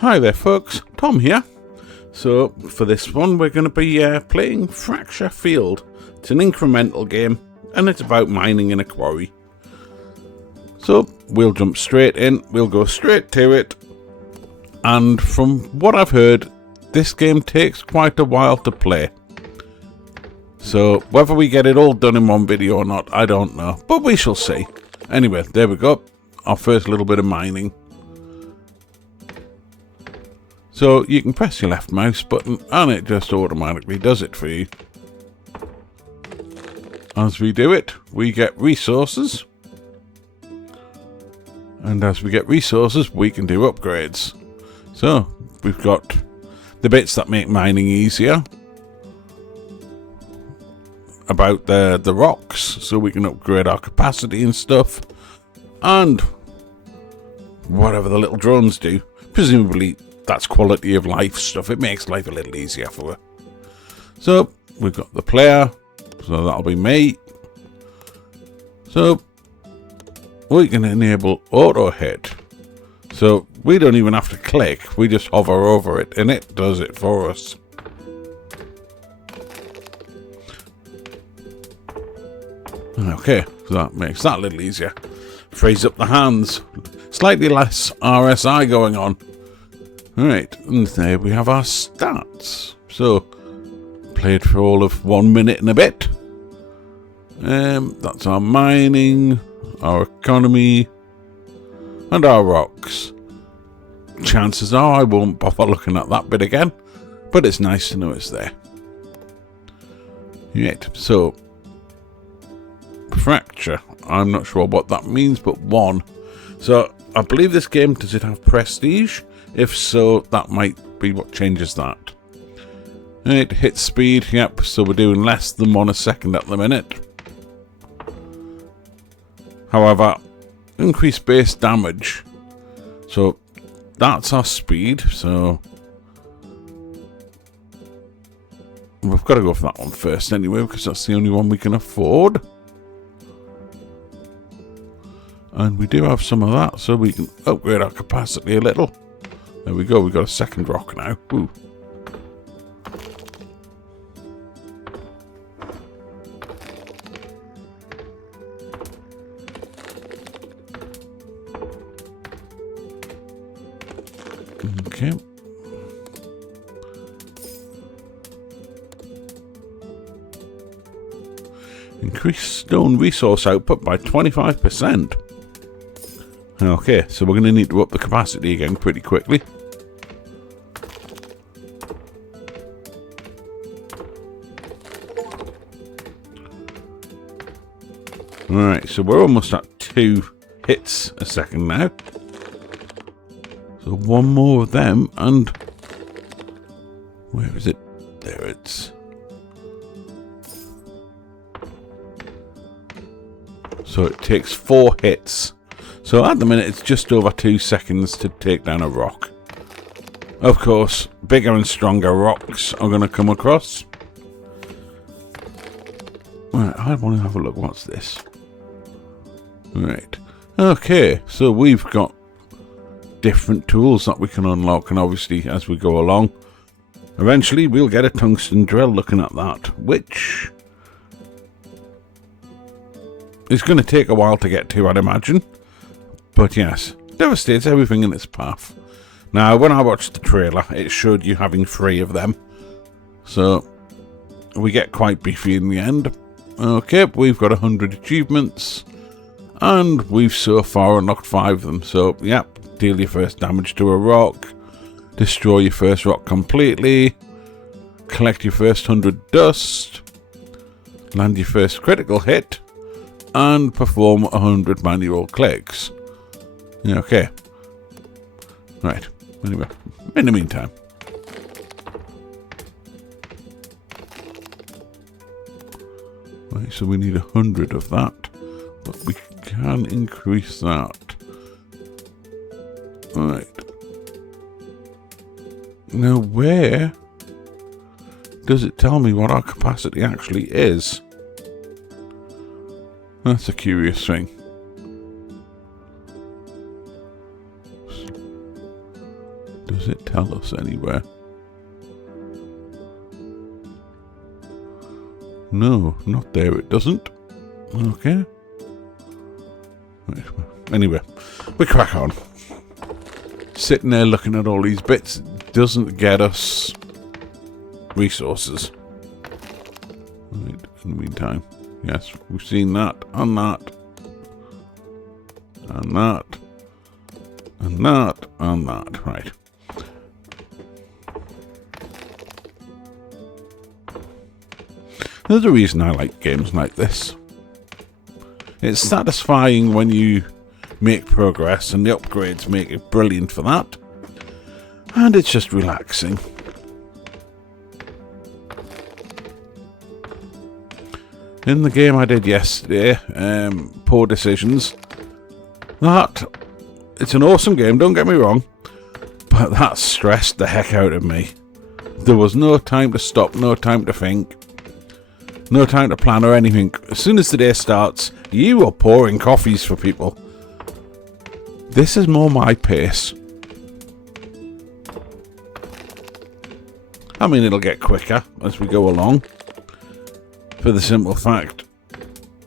Hi there folks, Tom here. So for this one we're going to be playing Fracture Field. It's an incremental game and it's about mining in a quarry. So we'll jump straight in, we'll go straight to it, and from what I've heard this game takes quite a while to play. So whether we get it all done in one video or not, I don't know, but we shall see. Anyway, there we go, our first little bit of mining. So you can press your left mouse button and it just automatically does it for you. As we do it, we get resources. And as we get resources, we can do upgrades. So we've got the bits that make mining easier. About the rocks, so we can upgrade our capacity and stuff. And whatever the little drones do, presumably that's quality of life stuff. It makes life a little easier for her. So we've got the player, so that'll be me. So we can enable auto hit, so we don't even have to click, we just hover over it and it does it for us. Okay, so that makes that a little easier. Frees up the hands, slightly less RSI going on. Alright, and there we have our stats. So, played for all of 1 minute and a bit. That's our mining, our economy, and our rocks. Chances are I won't bother looking at that bit again, but it's nice to know it's there. Right, so, fracture. I'm not sure what that means, but 1. So, I believe this game, does it have prestige? If so, that might be what changes that. Right, hit speed, yep, so we're doing less than 1 a second at the minute. However, increased base damage. So, that's our speed, so we've got to go for that one first anyway, because that's the only one we can afford. And we do have some of that, so we can upgrade our capacity a little. There we go, we've got a second rock now. Ooh. Okay. Increase stone resource output by 25%. Okay, so we're going to need to up the capacity again pretty quickly. Alright, so we're almost at 2 hits a second now. So 1 more of them, and where is it? There it's. So it takes 4 hits. So at the minute it's just over 2 seconds to take down a rock. Of course, bigger and stronger rocks are going to come across. Right, I want to have a look. What's this? Right. Okay, so we've got different tools that we can unlock, and obviously as we go along, eventually we'll get a tungsten drill looking at that, which is going to take a while to get to, I'd imagine. But yes, devastates everything in its path. Now, when I watched the trailer, it showed you having 3 of them. So, we get quite beefy in the end. Okay, we've got 100 achievements. And we've so far unlocked 5 of them. So, yep, deal your first damage to a rock. Destroy your first rock completely. Collect your first 100 dust. Land your first critical hit. And perform 100 manual clicks. Okay. Right. Anyway, in the meantime. Right, so we need 100 of that. But we can increase that. Right. Now where does it tell me what our capacity actually is? That's a curious thing. Does it tell us anywhere? No, not there, it doesn't. Okay. Anyway, we crack on. Sitting there looking at all these bits doesn't get us resources. Right, in the meantime, yes, we've seen that, and that, and that, and that, and that. Right. There's a reason I like games like this. It's satisfying when you make progress, and the upgrades make it brilliant for that. And it's just relaxing. In the game I did yesterday, Poor Decisions, it's an awesome game, don't get me wrong, but that stressed the heck out of me. There was no time to stop, no time to think. No time to plan or anything. As soon as the day starts, you are pouring coffees for people. This is more my pace. I mean, it'll get quicker as we go along. For the simple fact,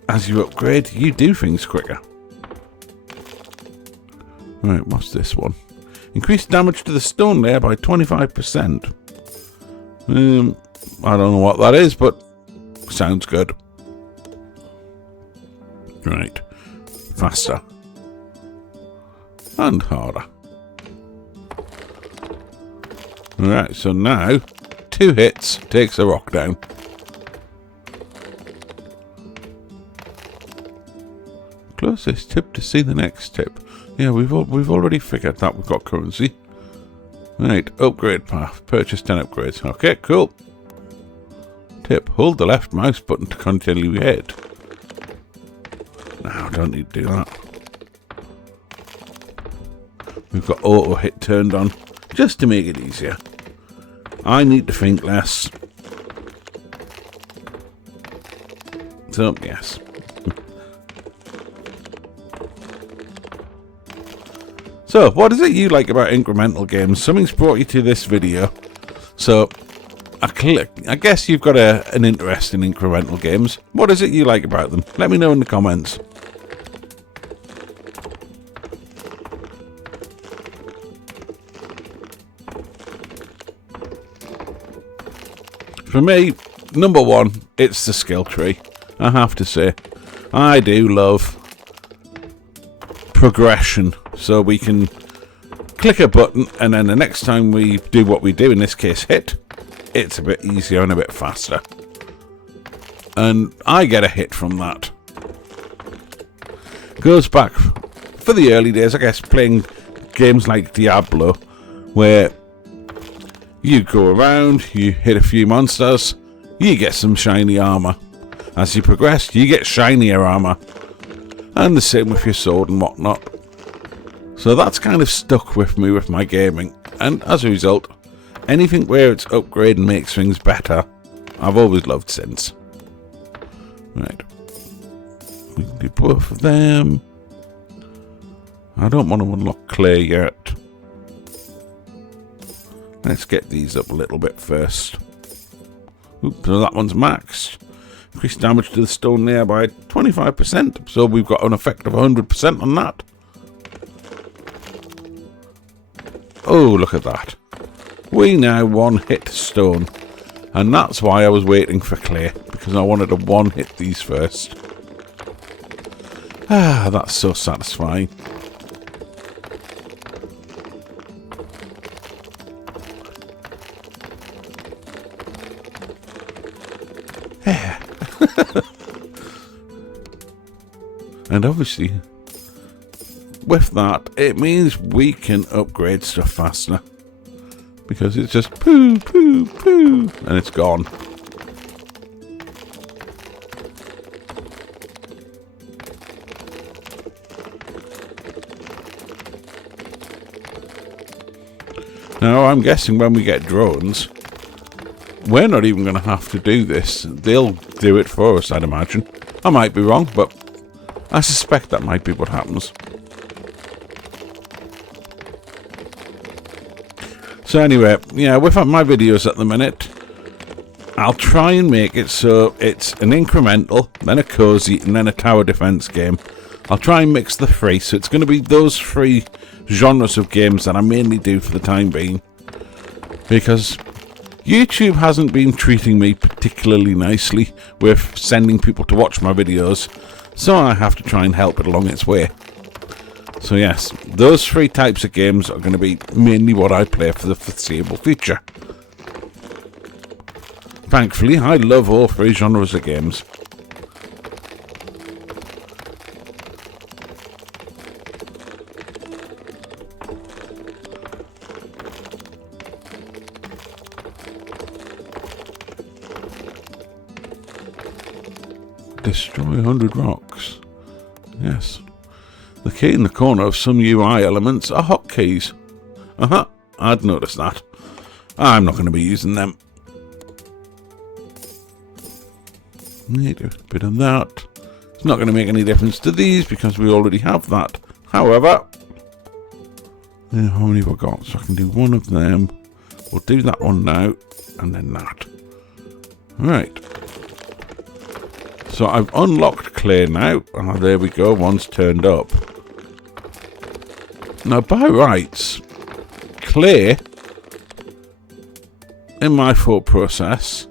as you upgrade, you do things quicker. Right, what's this one? Increase damage to the stone layer by 25%. I don't know what that is, but sounds good. Right. Faster. And harder. Alright, so now 2 hits takes a rock down. Closest tip to see the next tip. Yeah, we've already figured that we've got currency. Right, upgrade path. Purchase 10 upgrades. Okay, cool. Tip, hold the left mouse button to continue hit. No, I don't need to do that. We've got auto hit turned on just to make it easier. I need to think less. So, yes. So, what is it you like about incremental games? Something's brought you to this video. So, I guess you've got an interest in incremental games. What is it you like about them? Let me know in the comments. For me, number one, it's the skill tree. I have to say, I do love progression. So we can click a button, and then the next time we do what we do, in this case hit, it's a bit easier and a bit faster. And I get a hit from that. Goes back for the early days, I guess, playing games like Diablo, where you go around, you hit a few monsters, you get some shiny armor. As you progress, you get shinier armor. And the same with your sword and whatnot. So that's kind of stuck with me with my gaming. And as a result, anything where it's upgrade and makes things better, I've always loved since. Right. We can do both of them. I don't want to unlock clay yet. Let's get these up a little bit first. Oops, so that one's maxed. Increase damage to the stone layer by 25%. So we've got an effect of 100% on that. Oh, look at that. We now one-hit stone. And that's why I was waiting for clay. Because I wanted to one-hit these first. Ah, that's so satisfying. And obviously, with that, it means we can upgrade stuff faster. Because it's just poo, poo, poo, and it's gone. Now, I'm guessing when we get drones, we're not even going to have to do this. They'll do it for us, I'd imagine. I might be wrong, but I suspect that might be what happens. So anyway, yeah, with my videos at the minute, I'll try and make it so it's an incremental, then a cozy, and then a tower defense game. I'll try and mix the three, so it's going to be those three genres of games that I mainly do for the time being. Because YouTube hasn't been treating me particularly nicely with sending people to watch my videos, so I have to try and help it along its way. So yes, those three types of games are going to be mainly what I play for the foreseeable future. Thankfully, I love all three genres of games. Destroy 100 rocks. Yes. The key in the corner of some UI elements are hotkeys. I'd noticed that. I'm not going to be using them. Need a bit of that. It's not going to make any difference to these because we already have that. However, how many have I got? So I can do one of them. We'll do that one now, and then that. Right. So I've unlocked clay now. There we go, one's turned up. Now by rights, clay, in my thought process,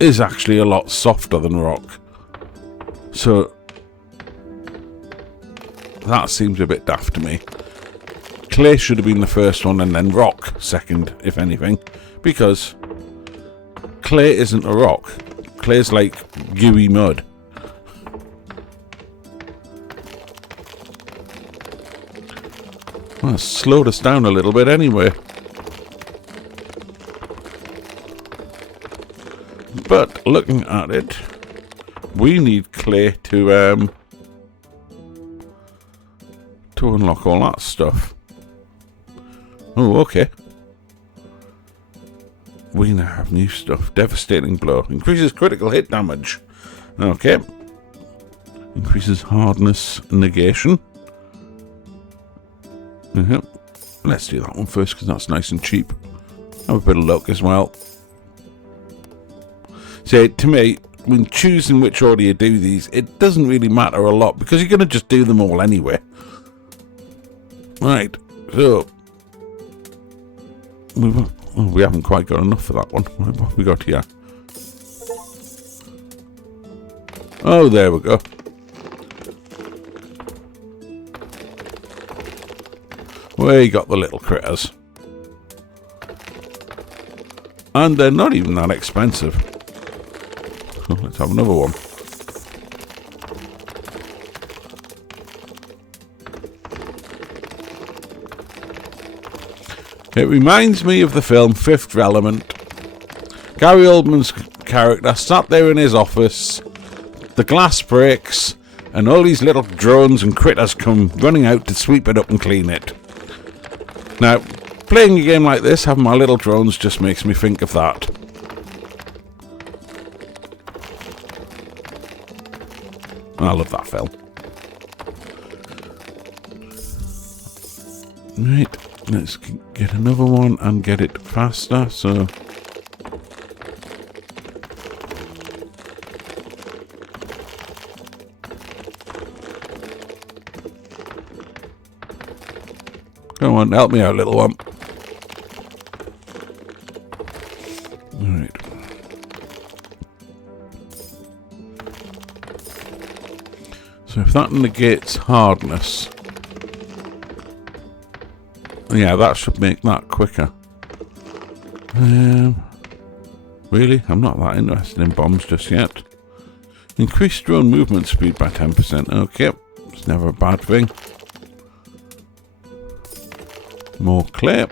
is actually a lot softer than rock. So that seems a bit daft to me. Clay should have been the first one and then rock second, if anything, because clay isn't a rock. Clay's like gooey mud. Well, slowed us down a little bit anyway. But looking at it, we need clay to unlock all that stuff. Oh, okay. We now have new stuff. Devastating blow. Increases critical hit damage. Okay. Increases hardness negation. Let's do that one first because that's nice and cheap. Have a bit of luck as well. So to me, when choosing which order you do these, it doesn't really matter a lot because you're going to just do them all anyway. Right. So we haven't quite got enough for that one. What have we got here? Oh, there we go. We got the little critters. And they're not even that expensive. So let's have another one. It reminds me of the film Fifth Element. Gary Oldman's character sat there in his office, the glass breaks, and all these little drones and critters come running out to sweep it up and clean it. Now, playing a game like this, having my little drones just makes me think of that. I love that film. Right. Let's get another one and get it faster, so... Come on, help me out, little one. Alright. So if that negates hardness... Yeah, that should make that quicker. Really? I'm not that interested in bombs just yet. Increase drone movement speed by 10%. Okay, it's never a bad thing. More clay.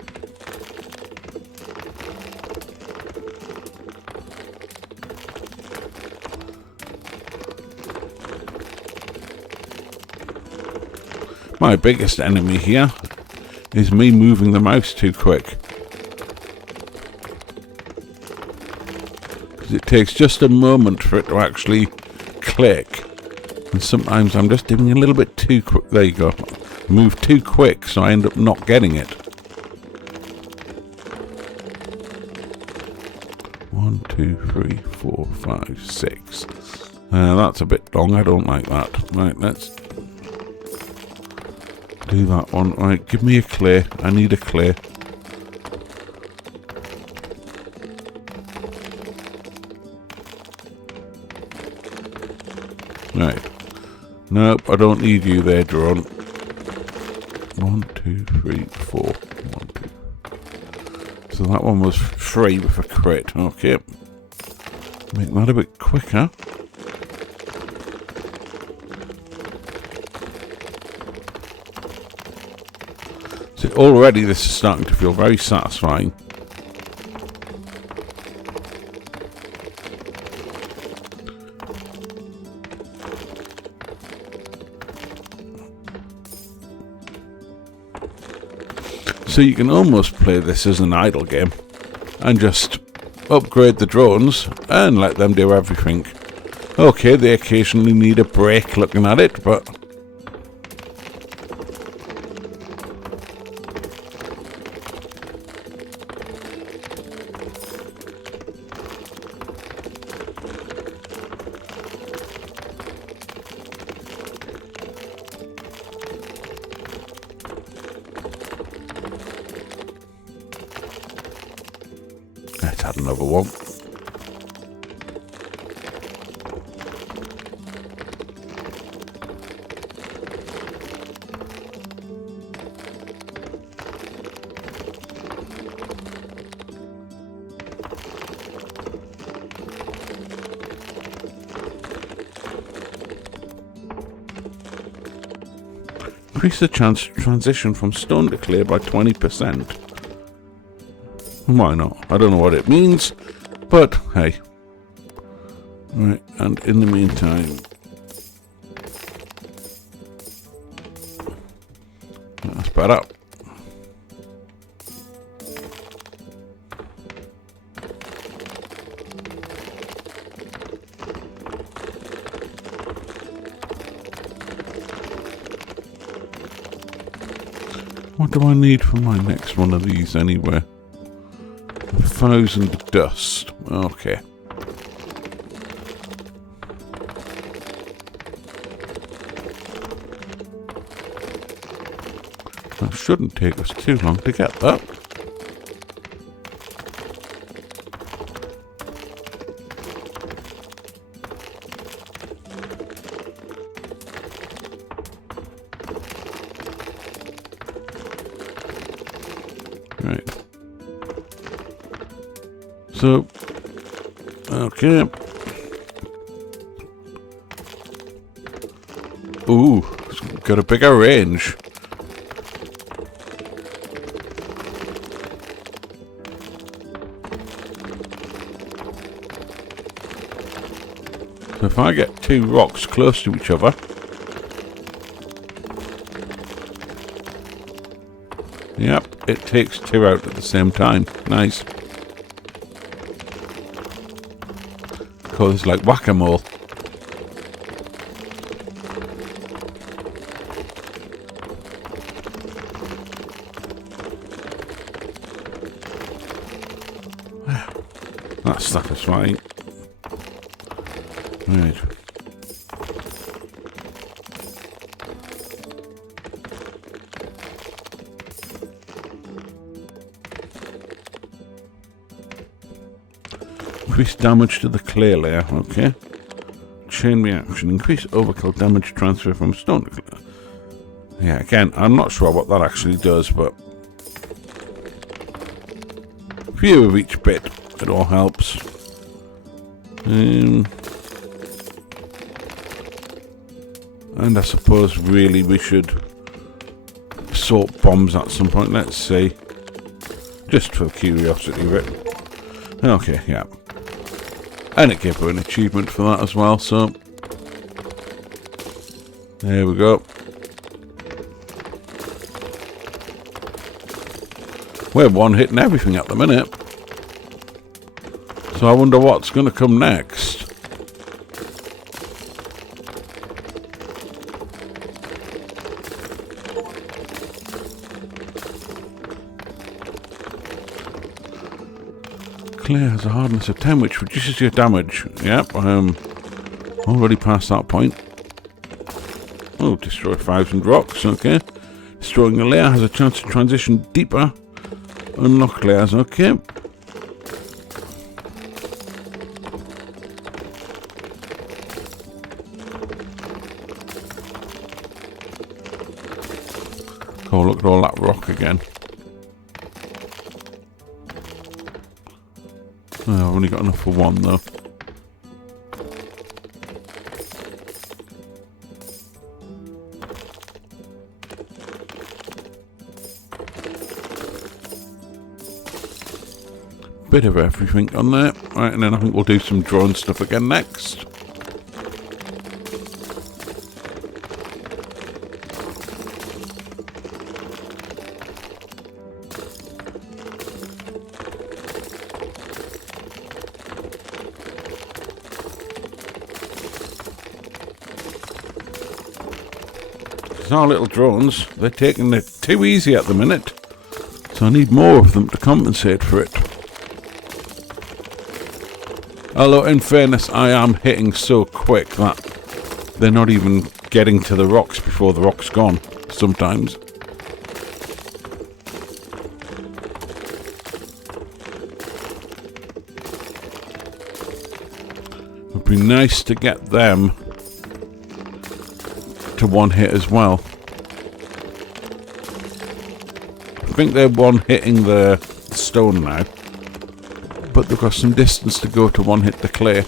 My biggest enemy here is me moving the mouse too quick. Because it takes just a moment for it to actually click. And sometimes I'm just doing a little bit too quick. There you go. Move too quick, so I end up not getting it. 1, 2, 3, 4, 5, 6. That's a bit long. I don't like that. Right, let's do that one. Right, give me a clay. I need a clay. Right. Nope, I don't need you there, drone. 1, 2, 3, 4. 1, 2. So that one was free with a crit. Okay. Make that a bit quicker. See, already this is starting to feel very satisfying. So you can almost play this as an idle game and just upgrade the drones and let them do everything. Okay, they occasionally need a break looking at it, but let's add another one. Increase the chance to transition from stone to clay by 20%. Why not? I don't know what it means, but hey. Right, and in the meantime, that's better. What do I need for my next one of these anyway? 1,000 dust. Okay. That shouldn't take us too long to get that. Right. So, okay. Ooh, it's got a bigger range. So if I get two rocks close to each other, yep, it takes two out at the same time. Nice. It's like whack-a-mole. That's satisfying. Right. Increase damage to the clay layer, okay. Chain reaction, increase overkill damage transfer from stone to clay. Yeah, again, I'm not sure what that actually does, but few of each bit, it all helps. And I suppose really we should sort bombs at some point, let's see. Just for curiosity of it. Okay, yeah. And it gave her an achievement for that as well, so there we go. We're one hitting everything at the minute. So I wonder what's going to come next. Clay has a hardness of 10, which reduces your damage. Yep, already past that point. Oh, destroy 5,000 rocks, okay. Destroying a layer has a chance to transition deeper. Unlock layers, okay. Oh, look at all that rock again. Oh, I've only got enough for one though. Bit of everything on there. Right, and then I think we'll do some drone stuff again next. Our little drones, they're taking it too easy at the minute, so I need more of them to compensate for it. Although in fairness, I am hitting so quick that they're not even getting to the rocks before the rock's gone sometimes. It would be nice to get them to one hit as well. I think they're one hitting the stone now, but they've got some distance to go to one hit the clay.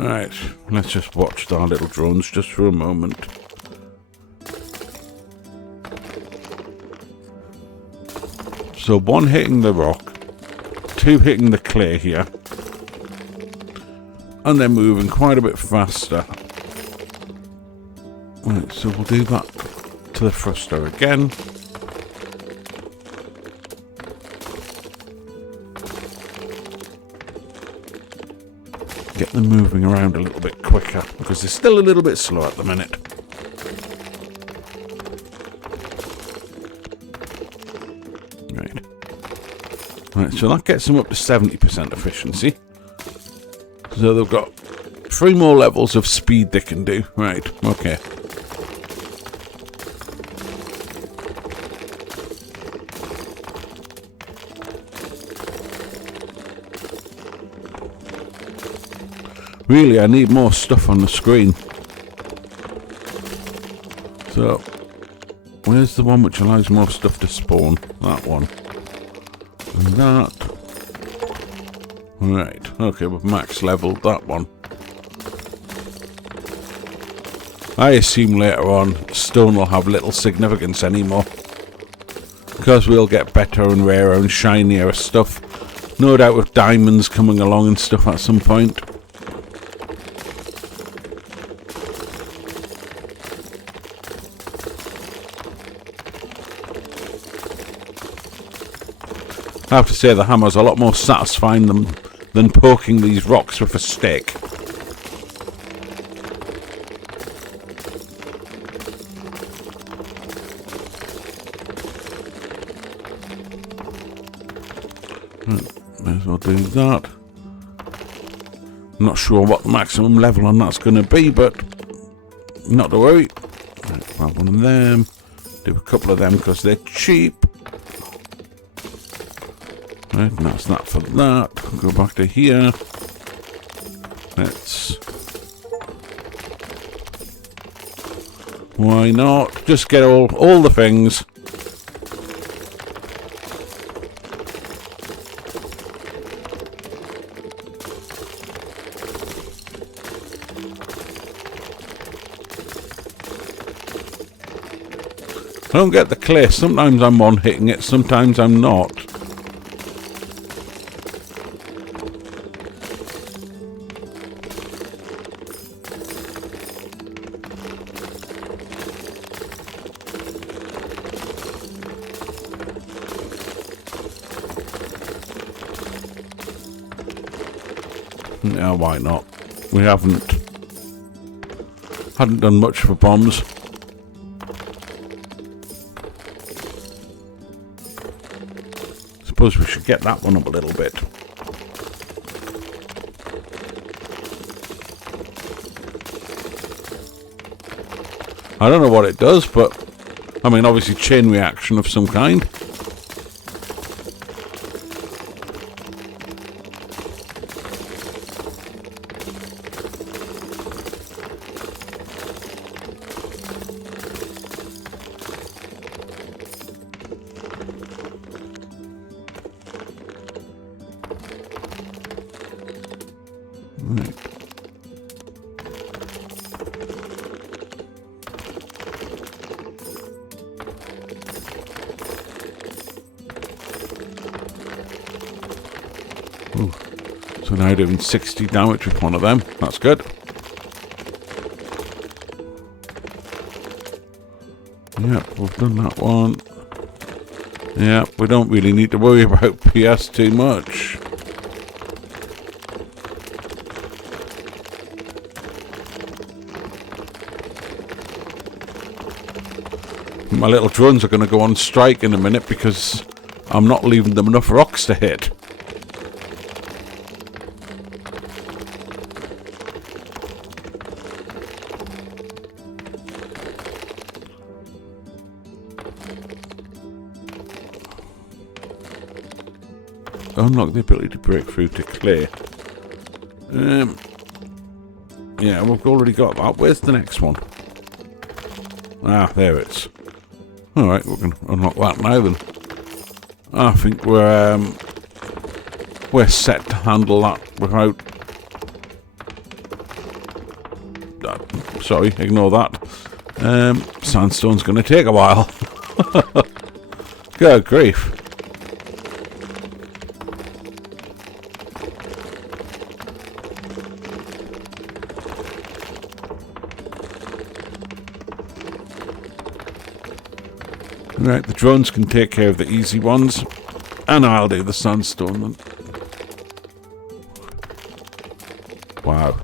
Right, let's just watch our little drones just for a moment. So one hitting the rock, two hitting the clay here, and then moving quite a bit faster. Right, so we'll do that to the thruster again. Get them moving around a little bit quicker, because they're still a little bit slow at the minute. Right, so that gets them up to 70% efficiency. So they've got 3 more levels of speed they can do. Right, okay. Really, I need more stuff on the screen. So, where's the one which allows more stuff to spawn? That one. And that. Right, okay, we've max leveled that one. I assume later on, stone will have little significance anymore, because we'll get better and rarer and shinier stuff. No doubt with diamonds coming along and stuff at some point. I have to say the hammer's a lot more satisfying than poking these rocks with a stick. May as well do that. Not sure what the maximum level on that's going to be, but not to worry. Right, grab one of them. Do a couple of them because they're cheap. Right, and that's that for that. Go back to here. Let's... Why not? Just get all the things. I don't get the clay. Sometimes I'm on hitting it, sometimes I'm not. Yeah, why not? We hadn't done much for bombs. Suppose we should get that one up a little bit. I don't know what it does, but I mean, obviously chain reaction of some kind. Right. Ooh. So now doing 60 damage with one of them. That's good. Yep, we've done that one. Yep, we don't really need to worry about PS too much. My little drones are going to go on strike in a minute because I'm not leaving them enough rocks to hit. Unlock the ability to break through to clear. Yeah, we've already got that. Where's the next one? Ah, there it is. Alright, we can unlock that now then. I think we're set to handle that without... sorry, ignore that. Sandstone's going to take a while. Good grief. Right, the drones can take care of the easy ones, and I'll do the sandstone then. Wow.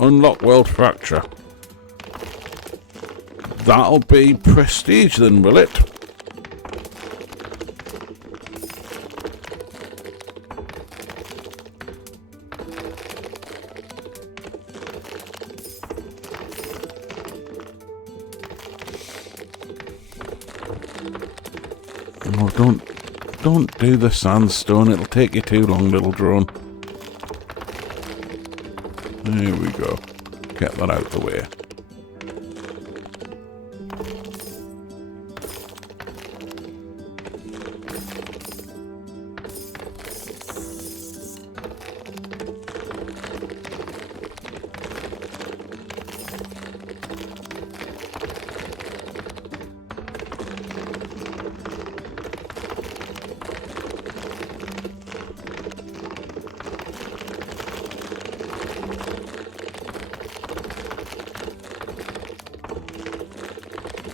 Unlock world fracture. That'll be prestige then, will it? Oh, don't do the sandstone. It'll take you too long, little drone. There we go. Get that out of the way.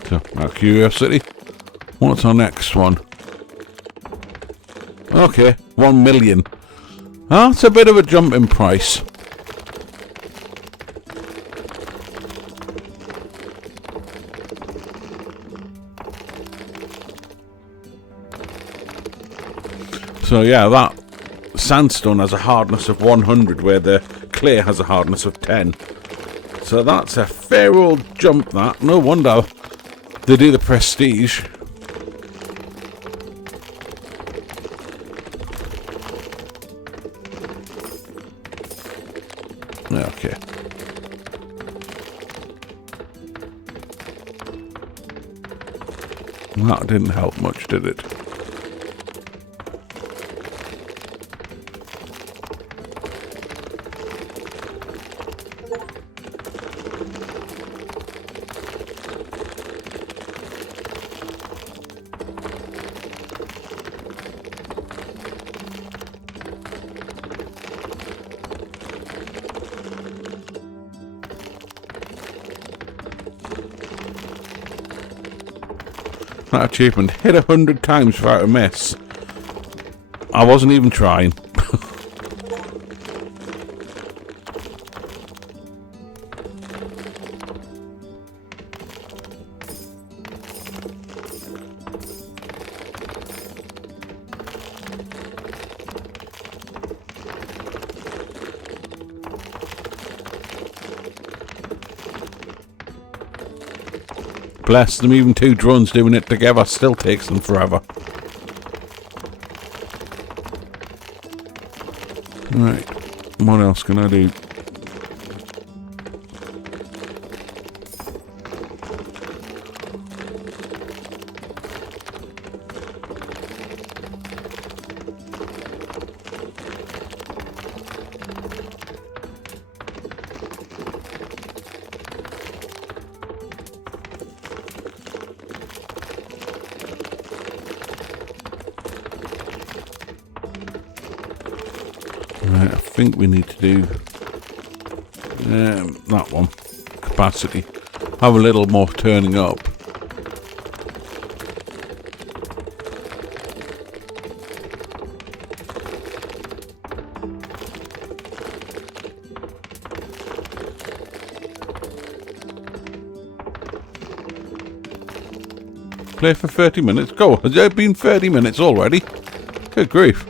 So, out of curiosity, what's our next one? Okay, 1 million. That's a bit of a jump in price. So yeah, that sandstone has a hardness of 100 where the clay has a hardness of 10. So that's a fair old jump, that. No wonder they do the prestige. Okay. That didn't help much, did it? That achievement hit 100 times without a miss. I wasn't even trying. Bless them, even 2 drones doing it together still takes them forever. Right, what else can I do? Right, I think we need to do that one. Capacity. Have a little more turning up. Play for 30 minutes. Go. Has it been 30 minutes already? Good grief.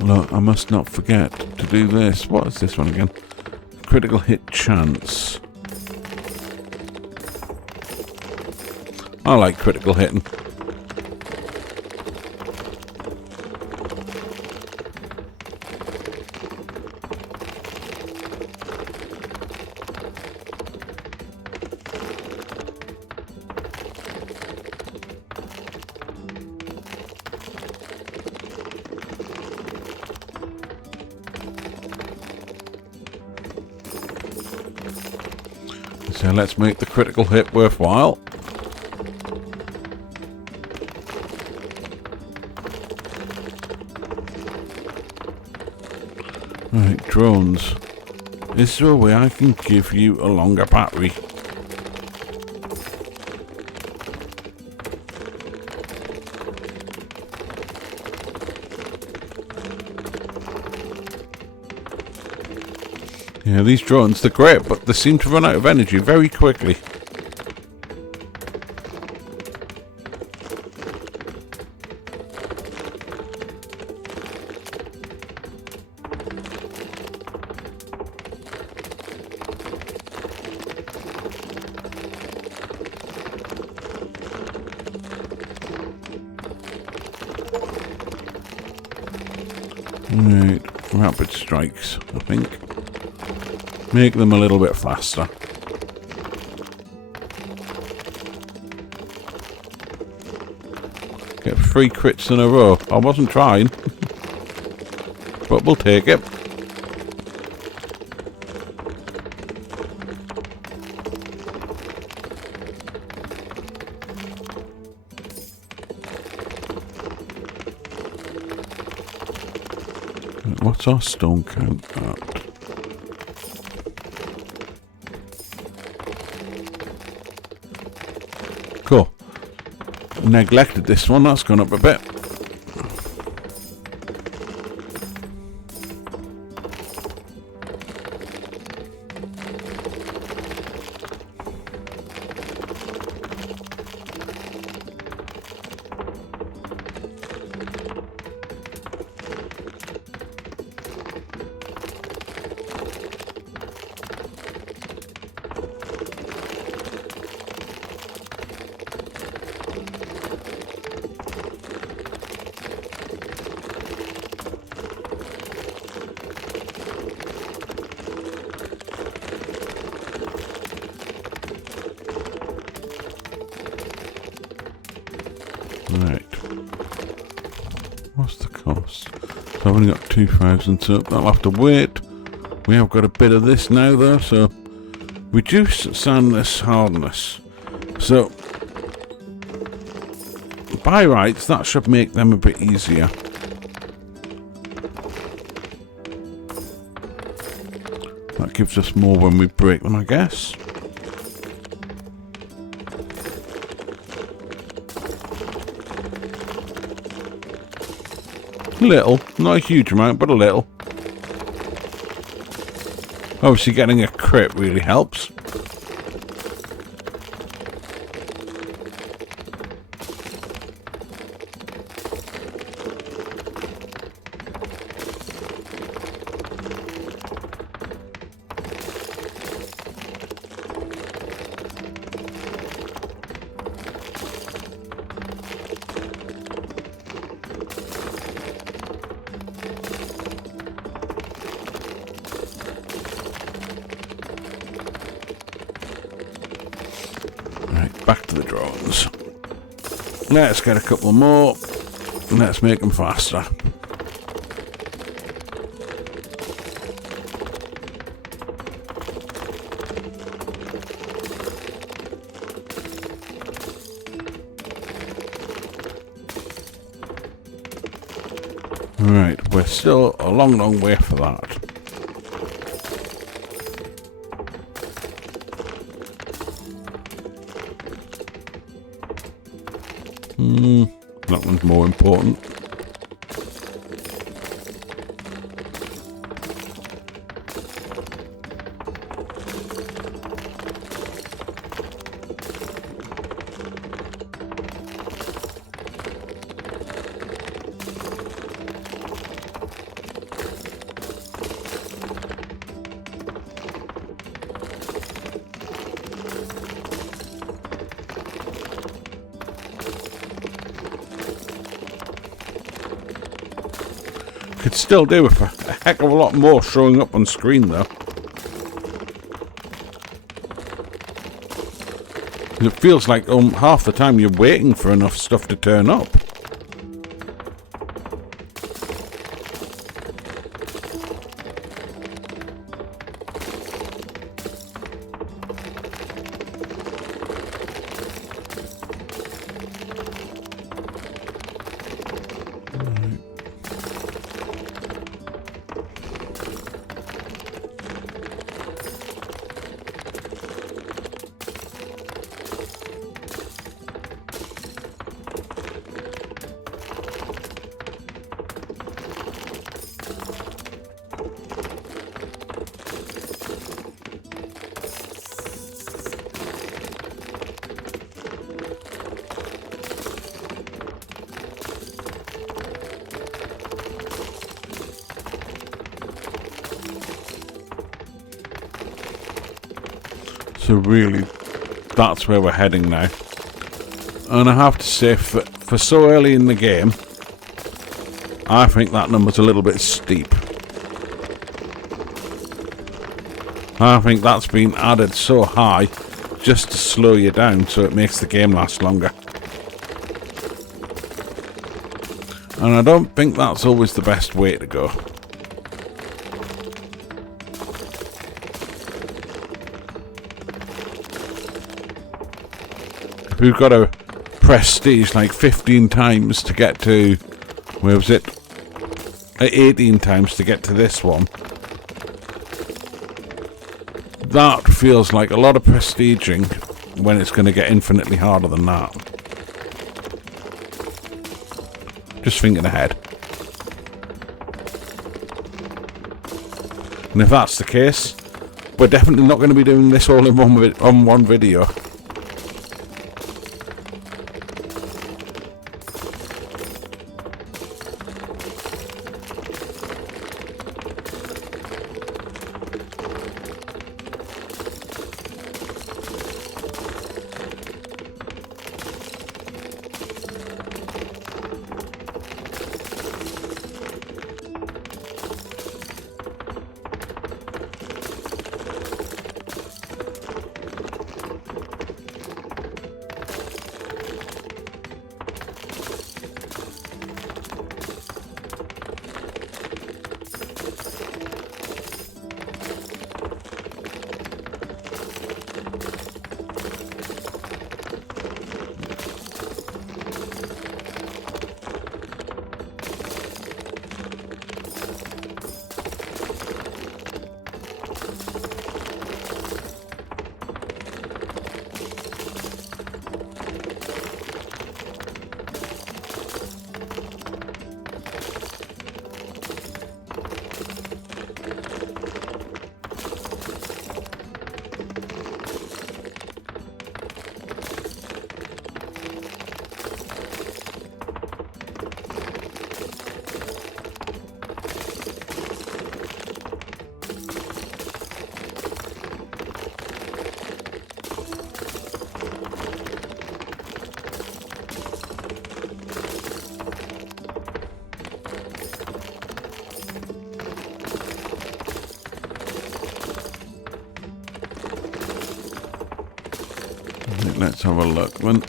Look, I must not forget to do this. What is this one again? Critical hit chance. I like critical hitting. So let's make the critical hit worthwhile. Right, drones. Is there a way I can give you a longer battery? Yeah, these drones, they're great, but they seem to run out of energy very quickly. Right, rapid strikes, I think. Make them a little bit faster. Get 3 crits in a row. I wasn't trying. But we'll take it. What's our stone count at? Cool. Neglected this one, that's gone up a bit. Right. What's the cost? So I've only got 2,000, so that'll have to wait. We have got a bit of this now though, so reduce sandness, hardness. So by rights, that should make them a bit easier. That gives us more when we break them, I guess. Little, not a huge amount, but a little. Obviously getting a crit really helps. back to the drones. Let's get a couple more. Let's make them faster. Right, we're still a long, long way for that. That one's more important. Could still do with a heck of a lot more showing up on screen though. It feels like half the time you're waiting for enough stuff to turn up. So really, that's where we're heading now. And I have to say, for so early in the game, I think that number's a little bit steep. I think that's been added so high just to slow you down so it makes the game last longer. And I don't think that's always the best way to go. We've got to prestige like 15 times to get to, where was it? 18 times to get to this one. That feels like a lot of prestiging when it's going to get infinitely harder than that. Just thinking ahead. And if that's the case, we're definitely not going to be doing this all in one video. Right, let's have a look then.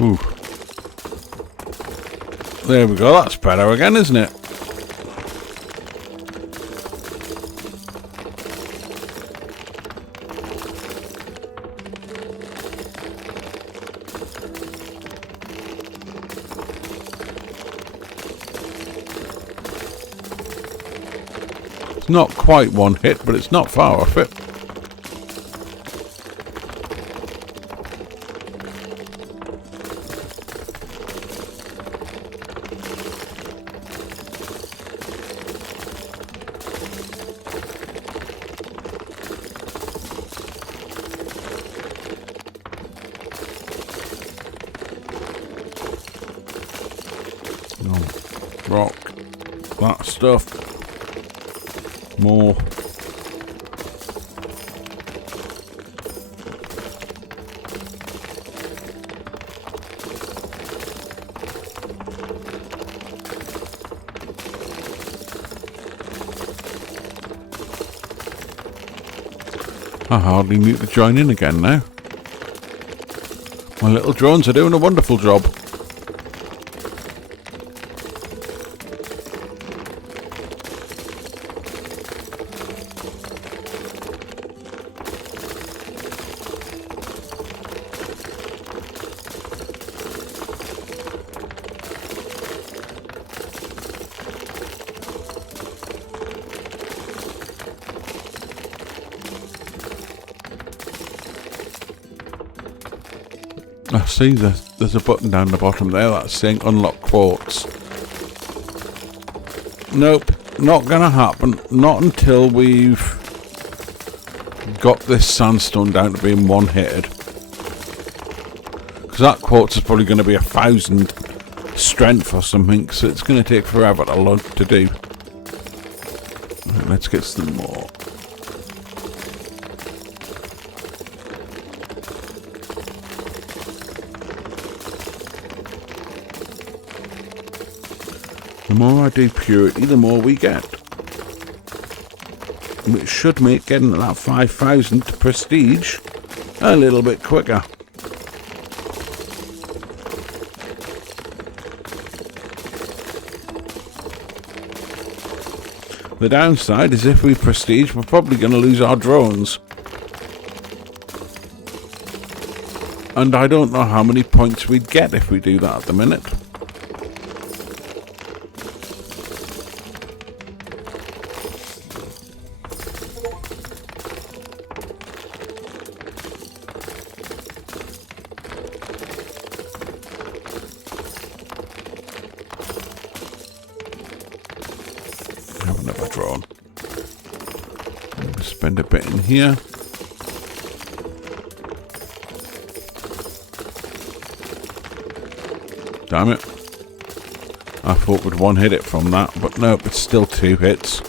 Ooh. There we go, that's better again, isn't it? It's not quite one hit, but it's not far off it. Rock, that stuff, more. I hardly need to join in again now. My little drones are doing a wonderful job. I see there's a button down the bottom there that's saying unlock quartz. Nope, not gonna happen. Not until we've got this sandstone down to being one-hitted. Because that quartz is probably going to be 1,000 strength or something, so it's going to take forever to do. Right, let's get some more. The more I do purity, the more we get. Which should make getting to that 5,000 prestige a little bit quicker. The downside is if we prestige, we're probably going to lose our drones. And I don't know how many points we'd get if we do that at the minute. Have another drone. Spend a bit in here. Damn it. I thought we'd one hit it from that, but nope, it's still 2 hits.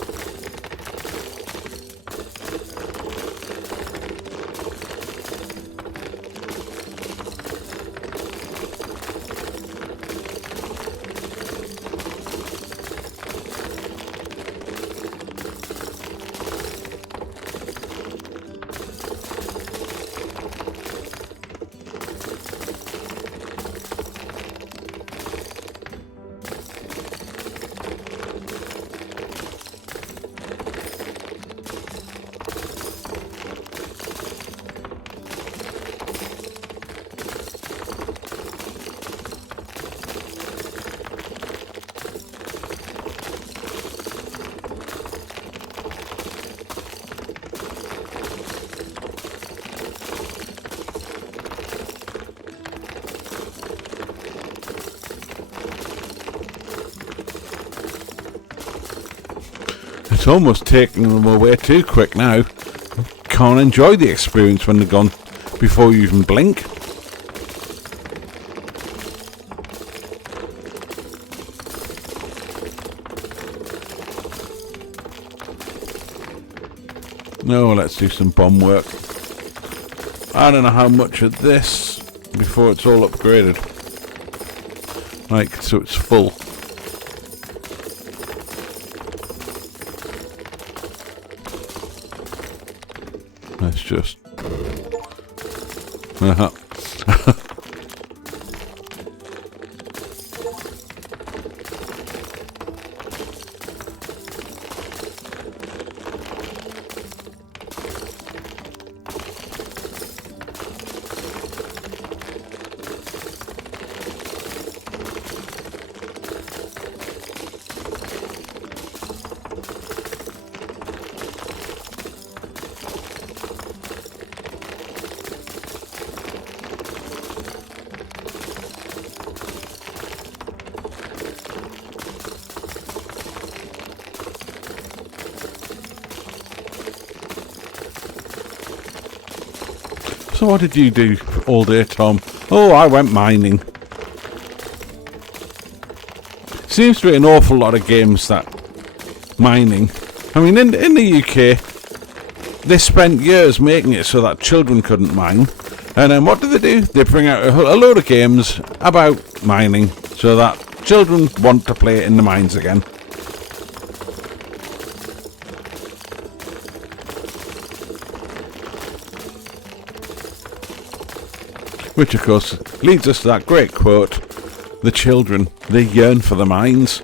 It's almost taking them away too quick now. Can't enjoy the experience when they're gone before you even blink. No, let's do some bomb work. I don't know how much of this before it's all upgraded. Like, so it's full. Let's just... So what did you do all day, Tom? Oh, I went mining. Seems to be an awful lot of games that mining. I mean, in the UK, they spent years making it so that children couldn't mine. And then what do? They bring out a load of games about mining so that children want to play it in the mines again. Which, of course, leads us to that great quote, the children, they yearn for the mines.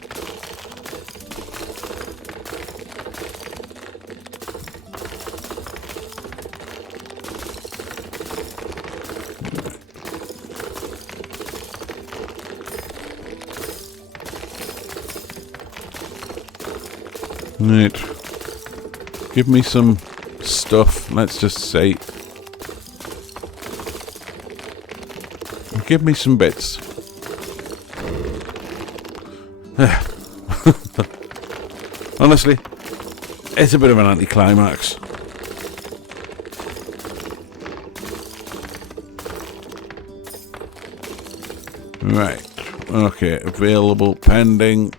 Right. Give me some stuff, let's just say. Give me some bits. Honestly, it's a bit of an anticlimax. Right. Okay. Available. Pending.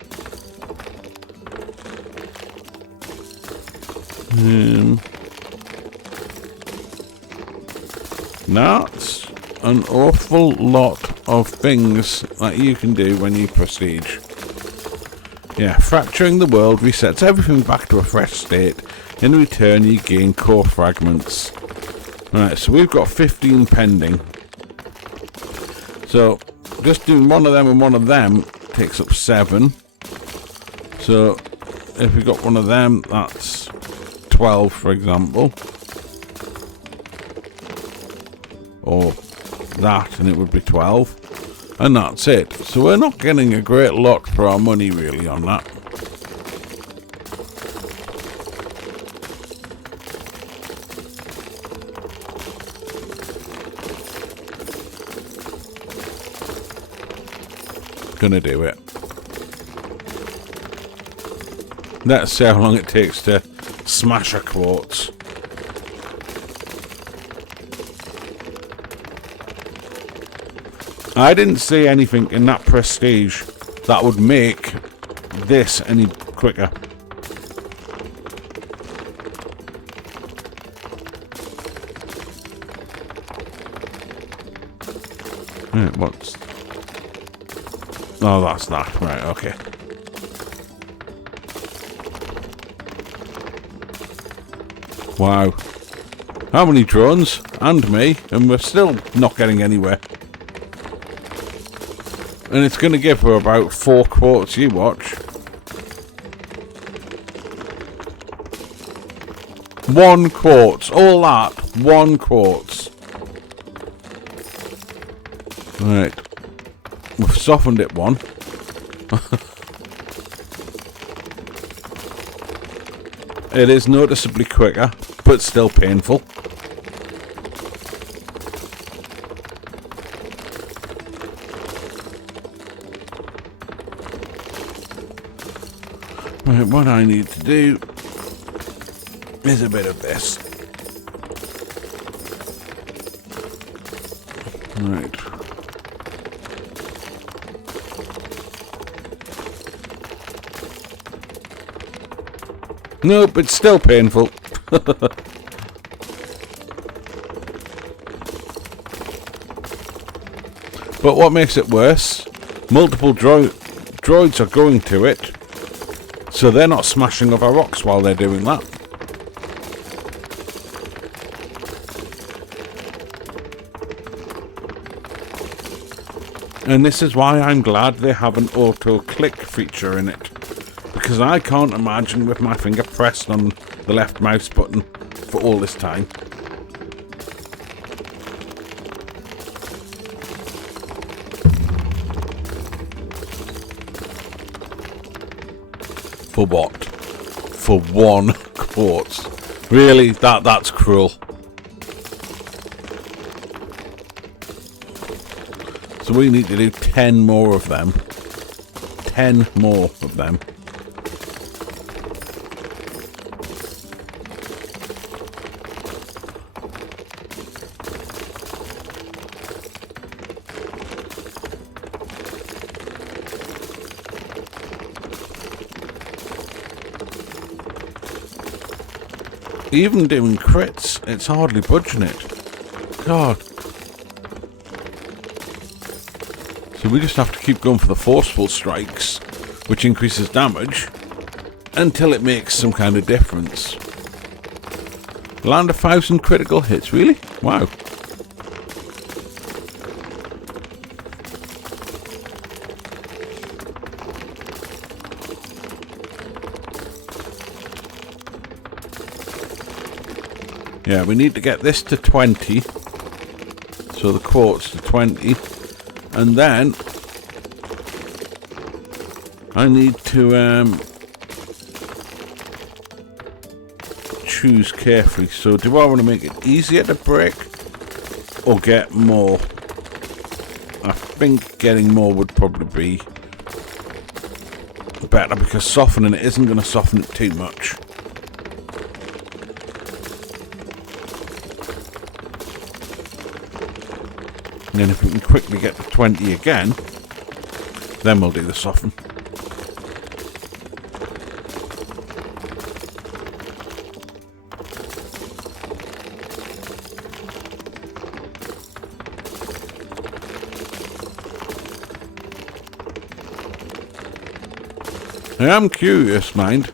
That's an awful lot of things that you can do when you prestige. Yeah, fracturing the world resets everything back to a fresh state. In return, you gain core fragments. Right, so we've got 15 pending. So, just doing one of them and one of them takes up 7. So, if we got one of them, that's 12, for example. Or that, and it would be 12. And that's it. So we're not getting a great lot for our money, really, on that. Gonna do it. Let's see how long it takes to smash a quartz. I didn't see anything in that prestige that would make this any quicker. Right, what's... Oh, that's that. Right, okay. Wow. How many drones? And me, and we're still not getting anywhere. And it's going to give her about 4 quartz, you watch. 1 quartz. All that. 1 quartz. Right. We've softened it 1. It is noticeably quicker, but still painful. Right, what I need to do is a bit of this. Right. Nope, it's still painful. But what makes it worse, multiple droids are going to it, so they're not smashing other rocks while they're doing that. And this is why I'm glad they have an auto-click feature in it. Because I can't imagine with my finger pressed on the left mouse button for all this time. For what? For one quartz. Really? That's cruel. So we need to do 10 more of them. 10 more of them. Even doing crits, it's hardly budging it. God. So we just have to keep going for the forceful strikes, which increases damage, until it makes some kind of difference. Land 1,000 critical hits, really? Wow. Yeah, we need to get this to 20. So the quartz to 20. And then I need to choose carefully. So do I want to make it easier to break or get more? I think getting more would probably be better, because softening it isn't going to soften it too much. And then if we can quickly get to 20 again, then we'll do the soften. I am curious, mind.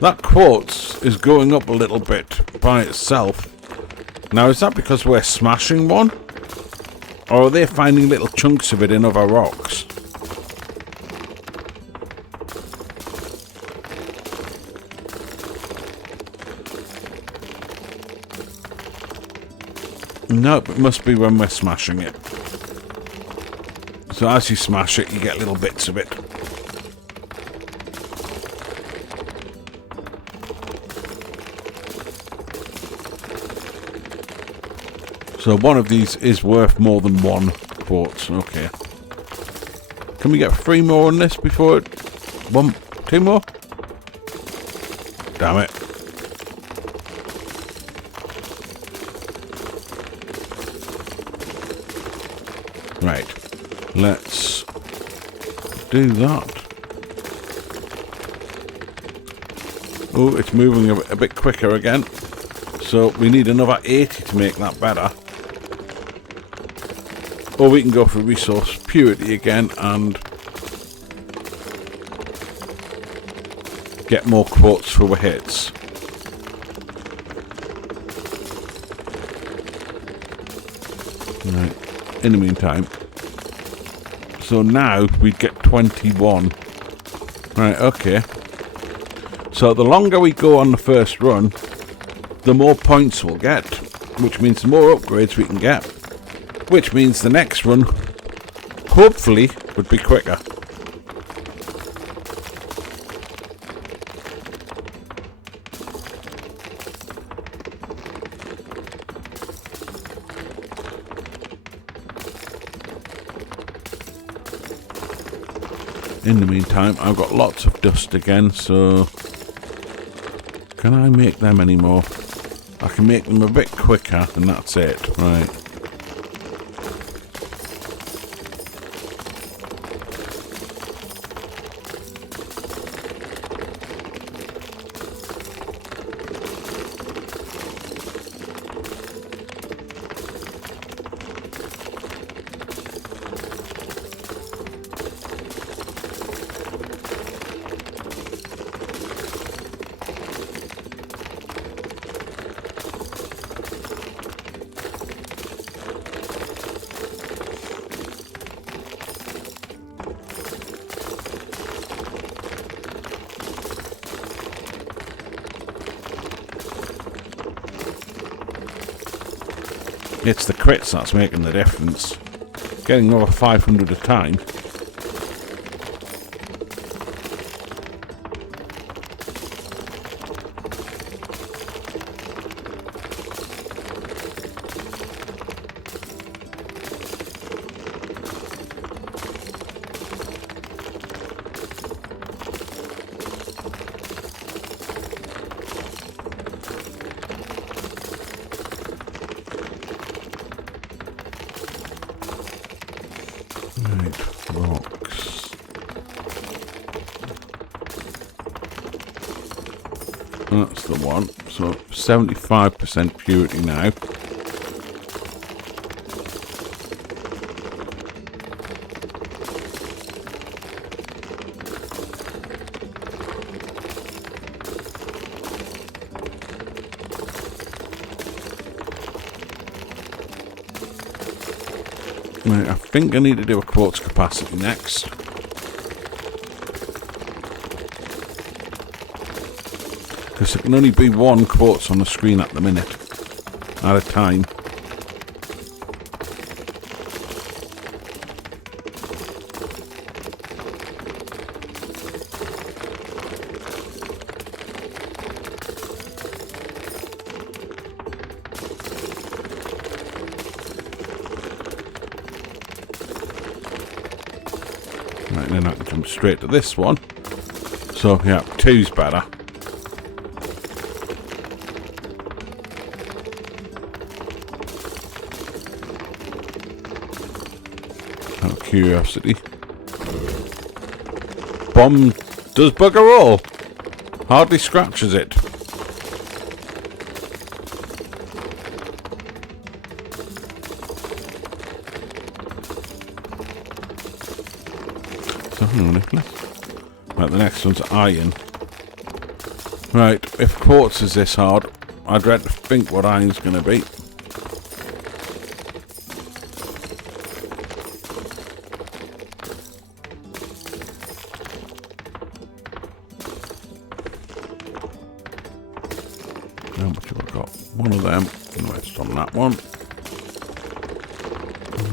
That quartz is going up a little bit by itself. Now, is that because we're smashing one? Or are they finding little chunks of it in other rocks? Nope, it must be when we're smashing it. So as you smash it, you get little bits of it. So one of these is worth more than one quartz. Okay. Can we get 3 more on this before it... 2 more? Damn it. Right. Let's do that. Oh, it's moving a bit quicker again. So we need another 80 to make that better. Or we can go for resource purity again and get more quartz for our hits. Right. In the meantime. So now we get 21. Right, okay. So the longer we go on the first run, the more points we'll get, which means the more upgrades we can get. Which means the next run, hopefully, would be quicker. In the meantime, I've got lots of dust again, so... Can I make them anymore? I can make them a bit quicker, and that's it. Right. It's the crits that's making the difference. Getting over 500 a time. Right, rocks. That's the one. So 75% purity now. Right, I think I need to do a quartz capacity next. Because there can only be one quartz on the screen at the minute. At a time. Right, then I can jump straight to this one. So, yeah, 2's better. Out of curiosity. Bomb does bugger all. Hardly scratches it. Right, the next one's iron. Right, if quartz is this hard, I dread to think what iron's going to be. How much have I got? One of them, and the rest on that one.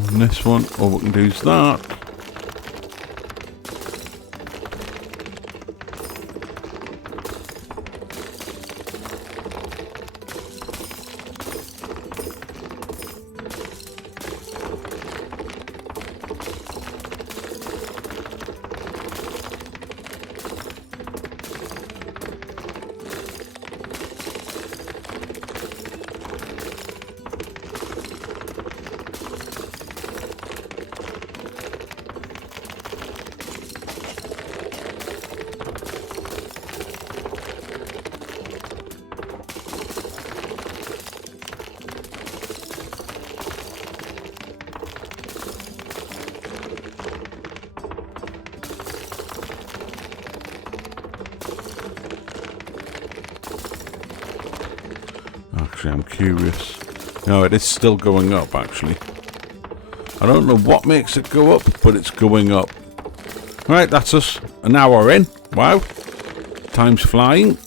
And this one, all we can do is that. Actually, I'm curious. No, it is still going up, actually. I don't know what makes it go up, but it's going up. Right, that's us. An hour in. Wow. Time's flying.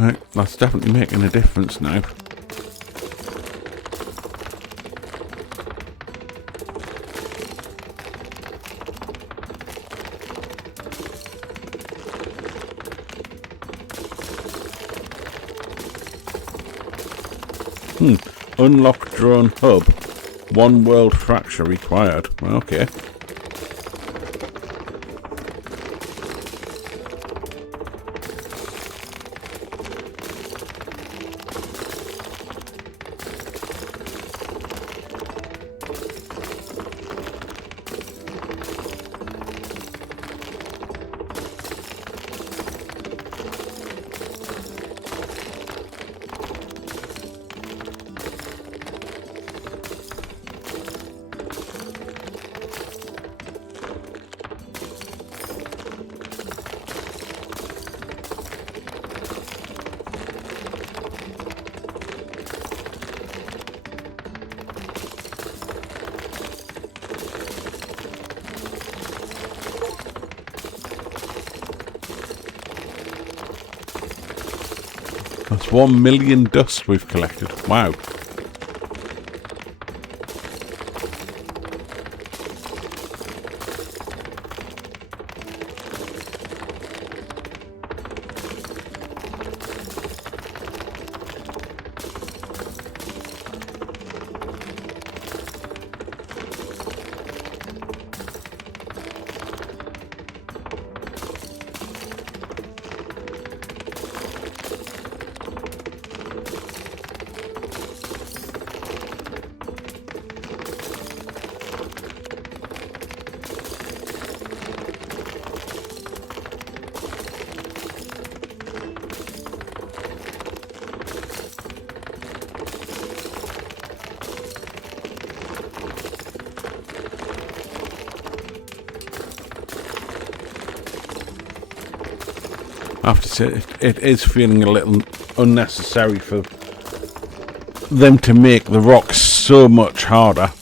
Right, that's definitely making a difference now. Unlock drone hub. 1 world fracture required. Okay. That's 1 million dust we've collected. Wow. I have to say, it is feeling a little unnecessary for them to make the rocks so much harder.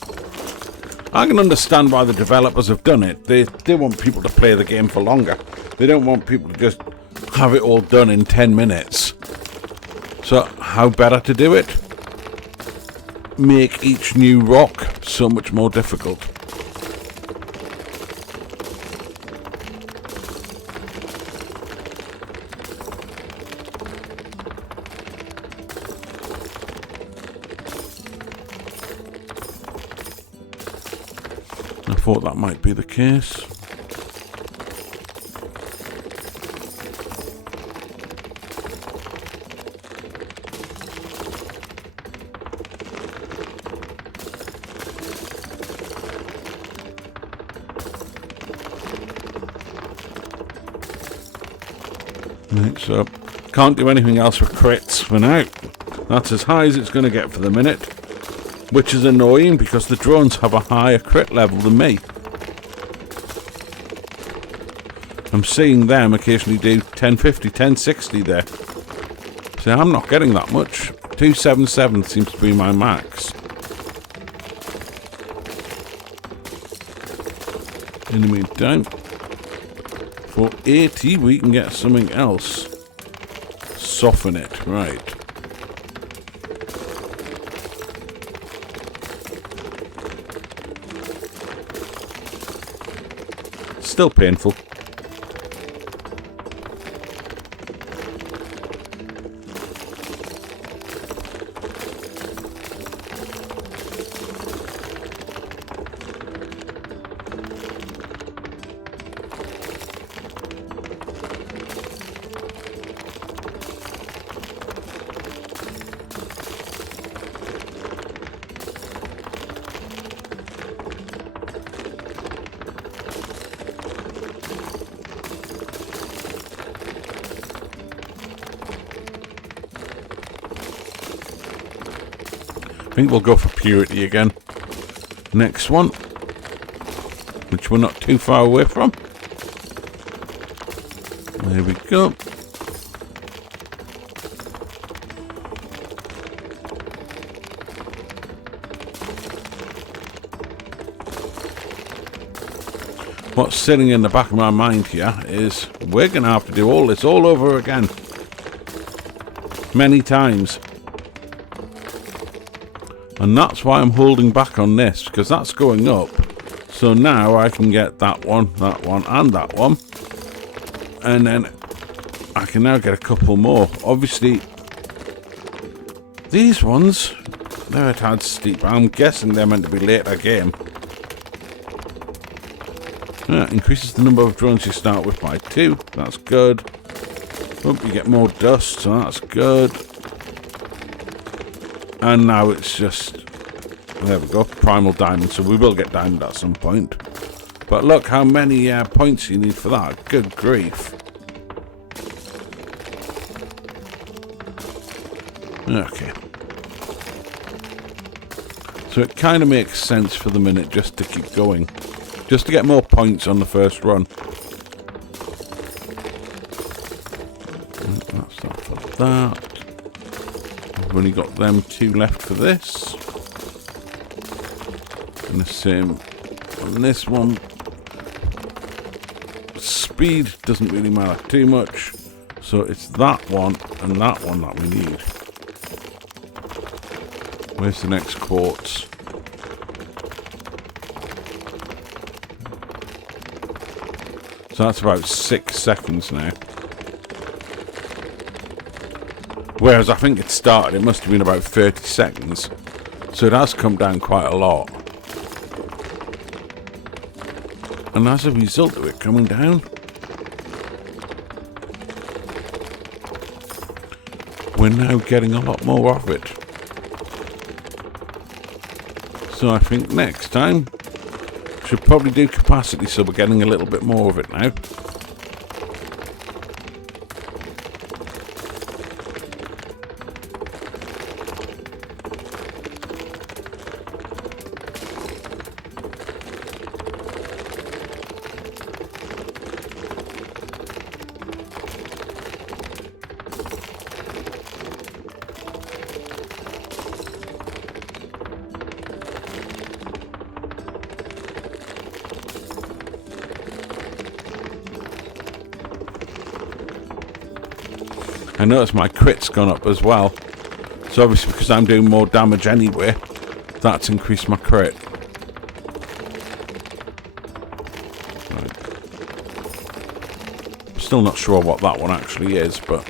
I can understand why the developers have done it. They want people to play the game for longer. They don't want people to just have it all done in 10 minutes. So how better to do it? Make each new rock so much more difficult. I thought that might be the case. Right, so can't do anything else with crits for now. That's as high as it's going to get for the minute. Which is annoying because the drones have a higher crit level than me. I'm seeing them occasionally do 1050, 1060 there. So I'm not getting that much. 277 seems to be my max. In the meantime, for 80 we can get something else. Soften it, right. Still painful. I think we'll go for purity again. Next one, which we're not too far away from. There we go. What's sitting in the back of my mind here is we're going to have to do all this all over again. Many times. And that's why I'm holding back on this, because that's going up. So now I can get that one, and that one. And then I can now get a couple more. Obviously, these ones, they're a tad steep. I'm guessing they're meant to be later game. Yeah, increases the number of drones you start with by 2. That's good. Hope you get more dust, so that's good. And now it's just, there we go, primal diamond. So we will get diamond at some point. But look how many points you need for that. Good grief. Okay. So it kind of makes sense for the minute just to keep going. Just to get more points on the first run. That's that for that. We've only got them 2 left for this. And the same on this one. Speed doesn't really matter too much. So it's that one and that one that we need. Where's the next quartz? So that's about 6 seconds now. Whereas I think it started, it must have been about 30 seconds. So it has come down quite a lot. And as a result of it coming down, we're now getting a lot more of it. So I think next time, should probably do capacity so we're getting a little bit more of it now. I notice my crit's gone up as well. So obviously because I'm doing more damage anyway, that's increased my crit. Right. Still not sure what that one actually is, but...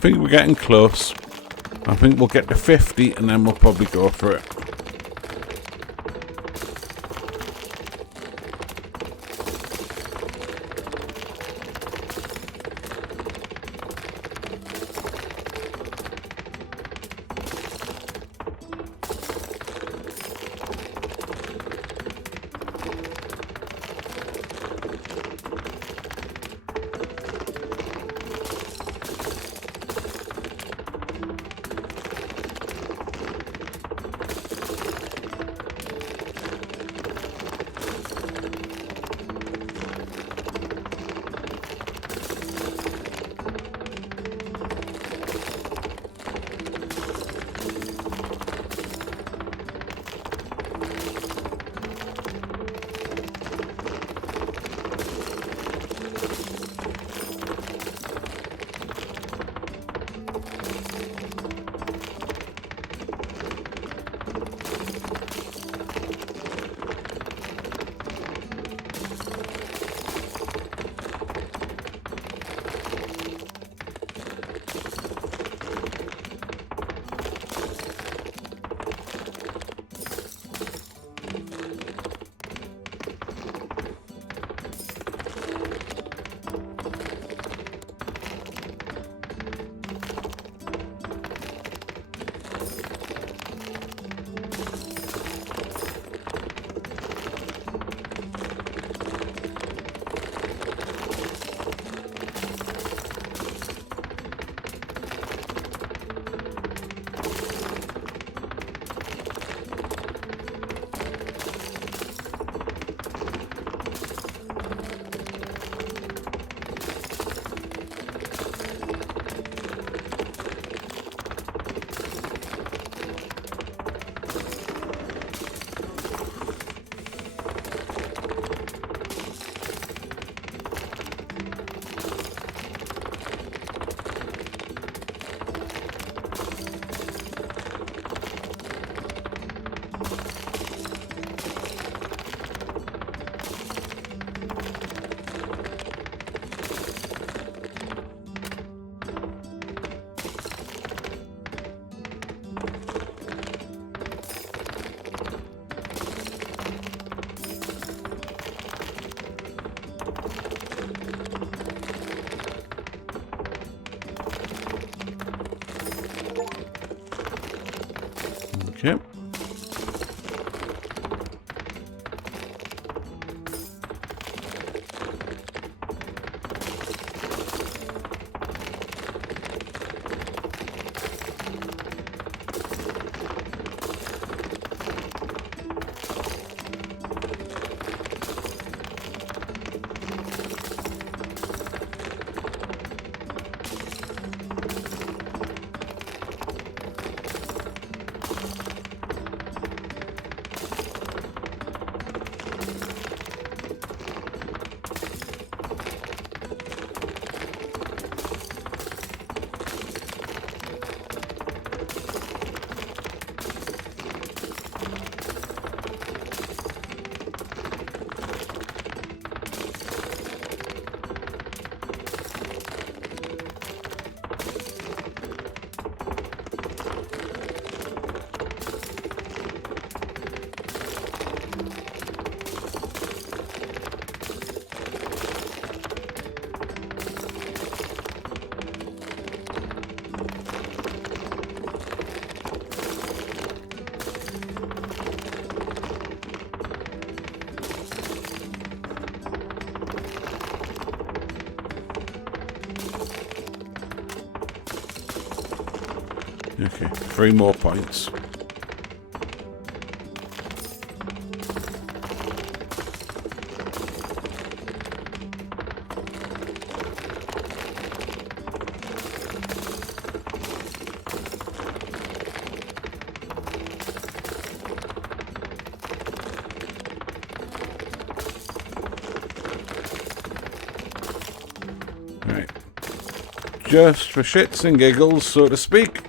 I think we're getting close. I think we'll get to 50 and then we'll probably go for it. Okay. Okay, 3 more points. Right. Just for shits and giggles, so to speak.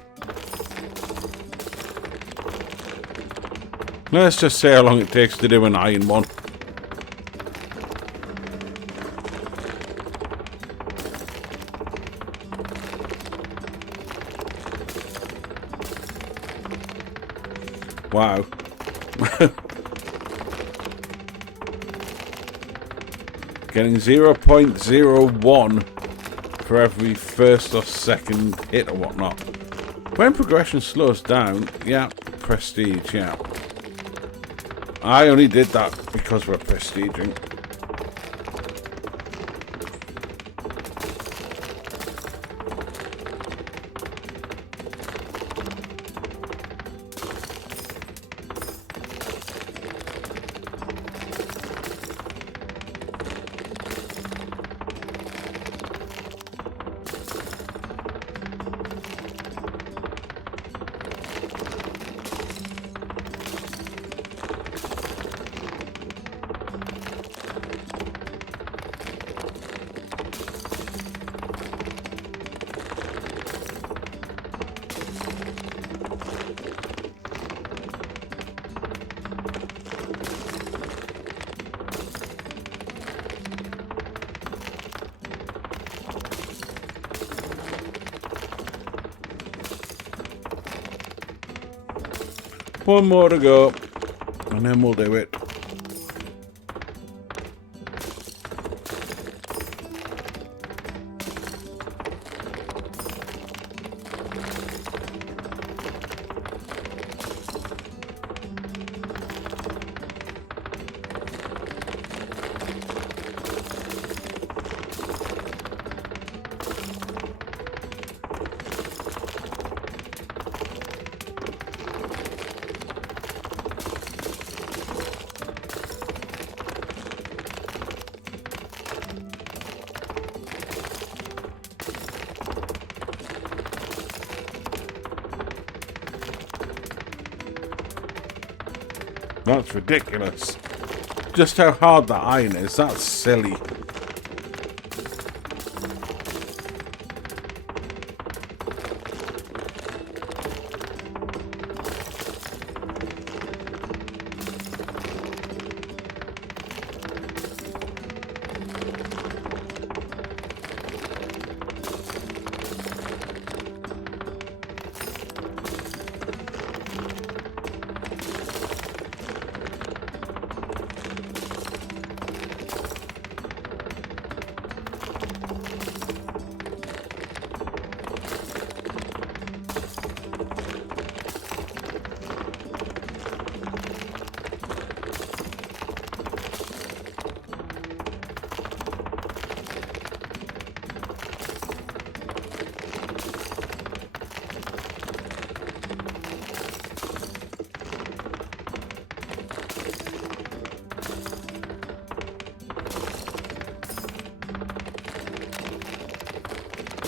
Let's just see how long it takes to do an iron one. Wow. Getting 0.01 for every first or second hit or whatnot. When progression slows down, yeah, prestige, yeah. I only did that because we're prestiging. One more to go, and then we'll do it. That's ridiculous. Just how hard that iron is, that's silly.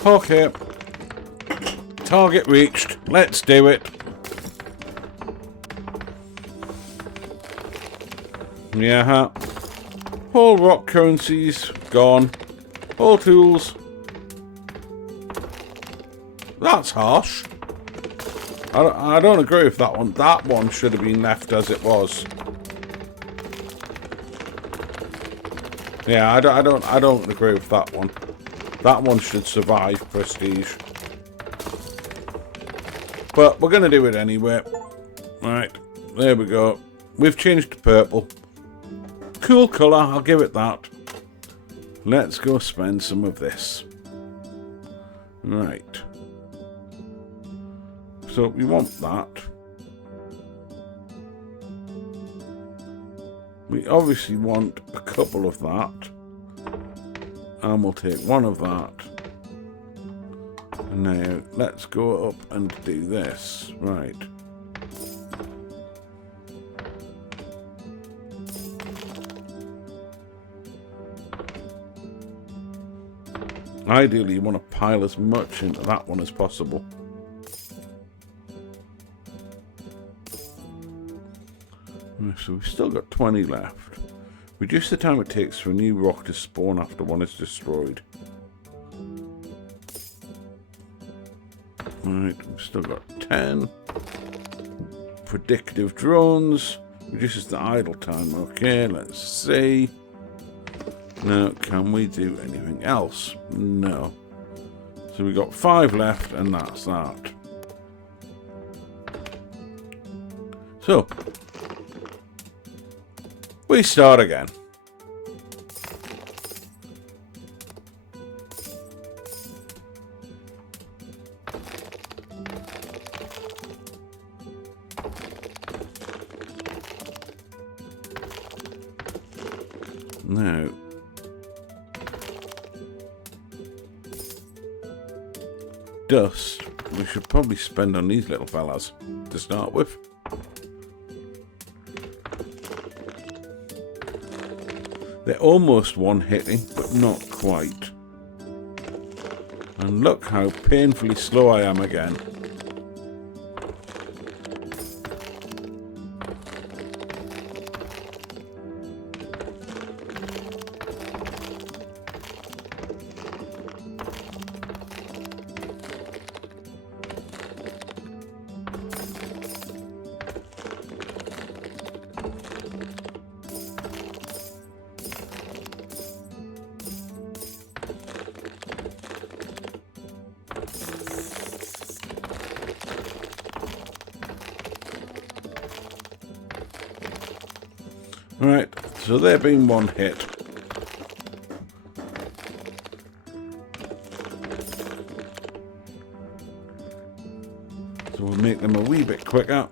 Okay. Target reached. Let's do it. Yeah. All rock currencies gone. All tools. That's harsh. I don't agree with that one. That one should have been left as it was. Yeah, I don't agree with that one. That one should survive prestige. But we're going to do it anyway. Right, there we go. We've changed to purple. Cool colour, I'll give it that. Let's go spend some of this. Right. So we want that. We obviously want a couple of that. And we'll take one of that. Now, let's go up and do this. Right. Ideally, you want to pile as much into that one as possible. So we've still got 20 left. Reduce the time it takes for a new rock to spawn after one is destroyed. Right, we've still got 10. Predictive drones. Reduces the idle time. Okay, let's see. Now, can we do anything else? No. So we've got 5 left, and that's that. So, we start again. Now, dust we should probably spend on these little fellas to start with. They're almost one-hitting, but not quite. And look how painfully slow I am again. Right, so they're being one hit. So we'll make them a wee bit quicker.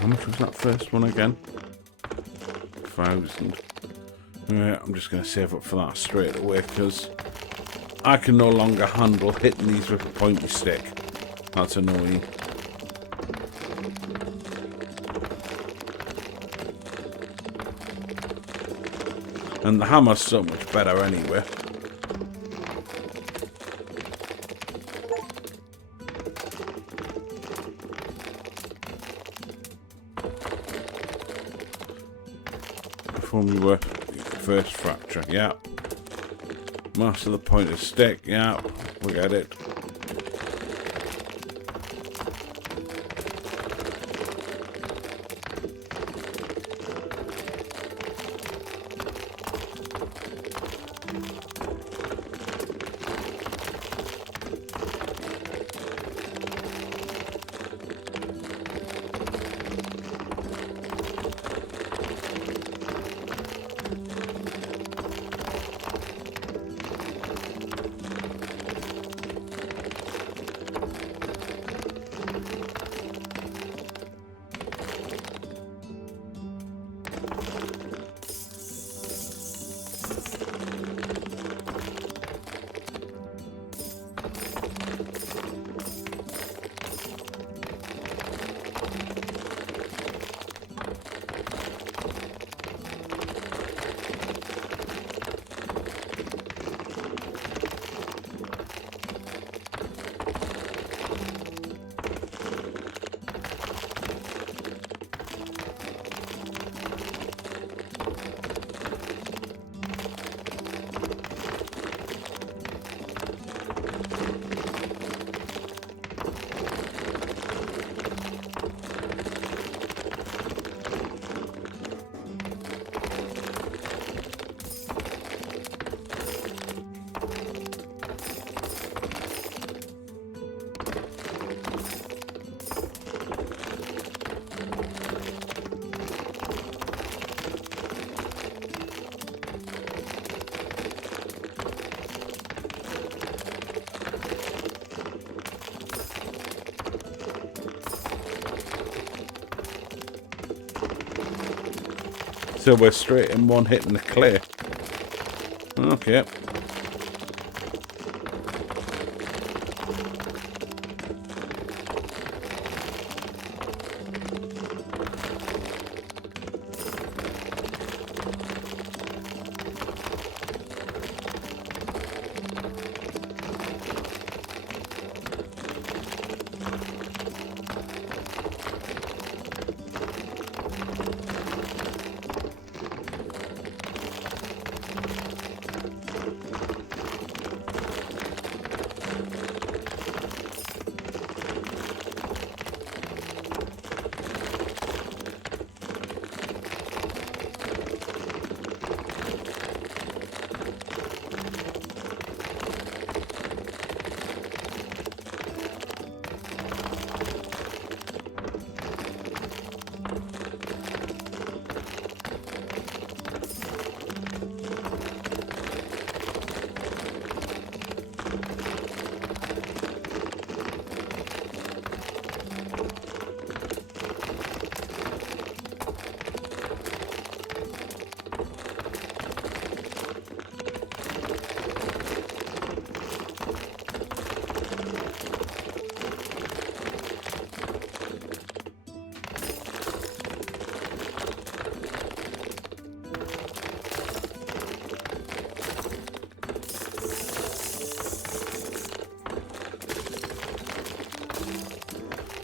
How much was that first one again? 1,000. Alright, I'm just going to save up for that straight away because I can no longer handle hitting these with a pointy stick. That's annoying. And the hammer's so much better anyway. When we were first fracture, yeah. Master the pointed stick, yeah. We get it. So we're straight in one hitting the clay. Okay.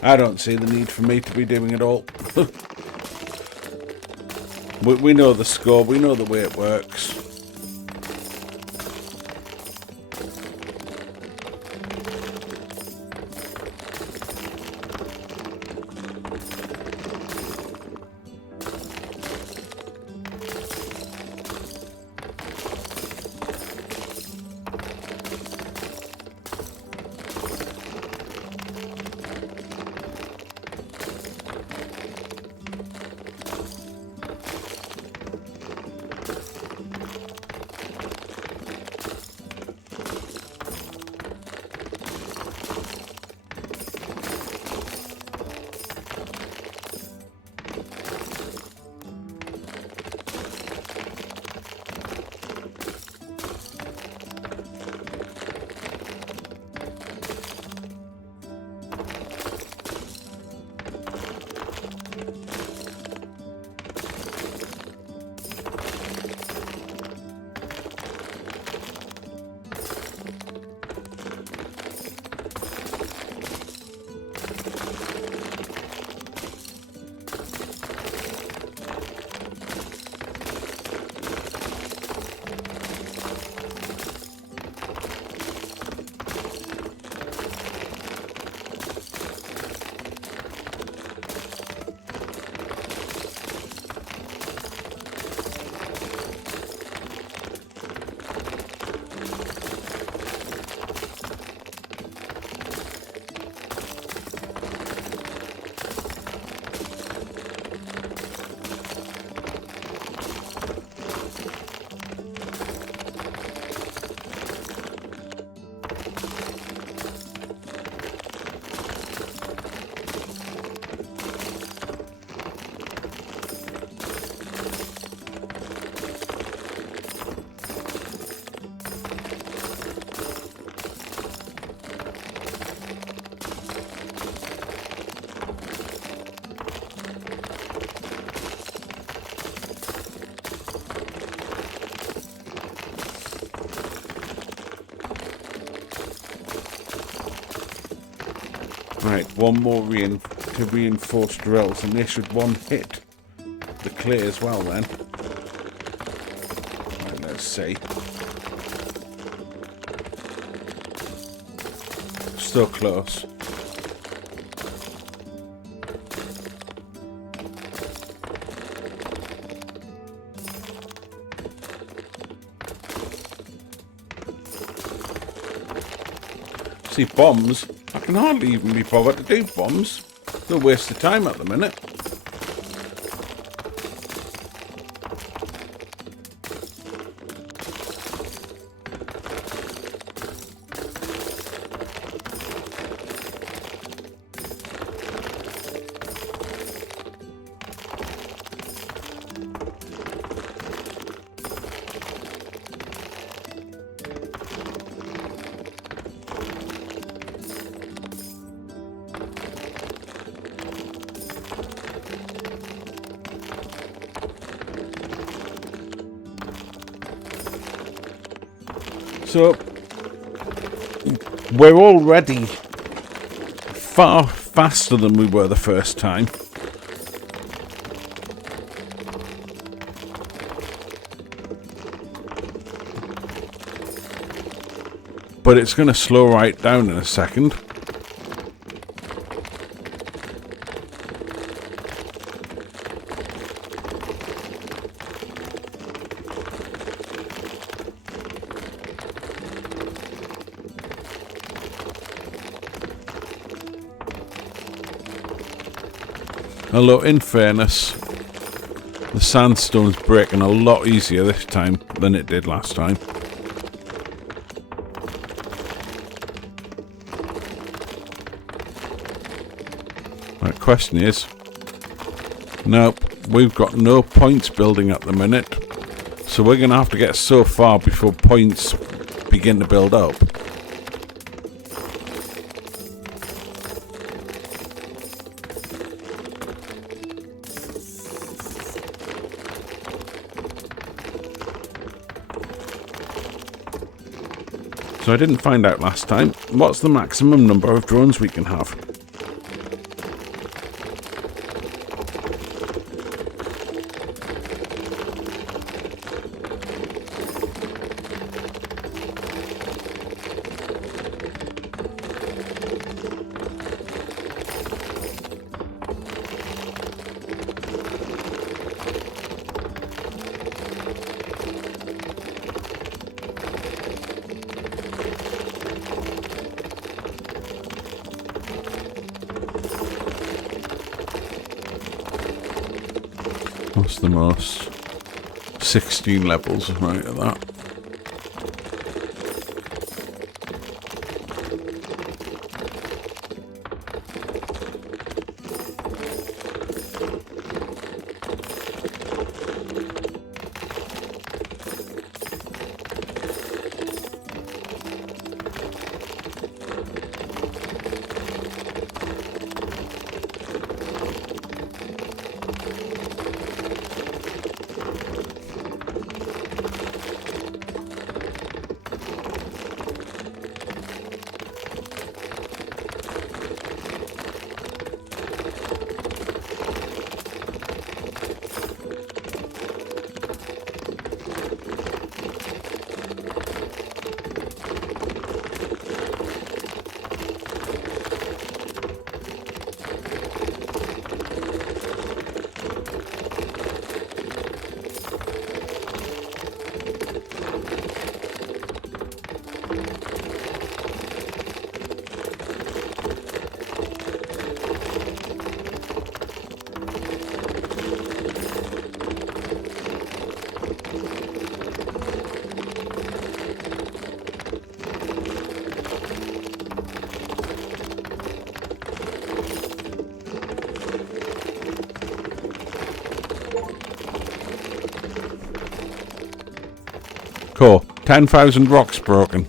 I don't see the need for me to be doing it all. we know the score, we know the way it works. Right, one more to reinforce drills, and they should one hit the clay as well then. Right, let's see. So close. See, bombs, I can hardly even be bothered to do bombs. No waste of time at the minute. So we're already far faster than we were the first time. But it's going to slow right down in a second. Although, in fairness, the sandstone's breaking a lot easier this time than it did last time. Right, question is, nope, we've got no points building at the minute, so we're going to have to get so far before points begin to build up. So I didn't find out last time, what's the maximum number of drones we can have? What's the most? 16 levels, right at that. Cool. 10,000 rocks broken.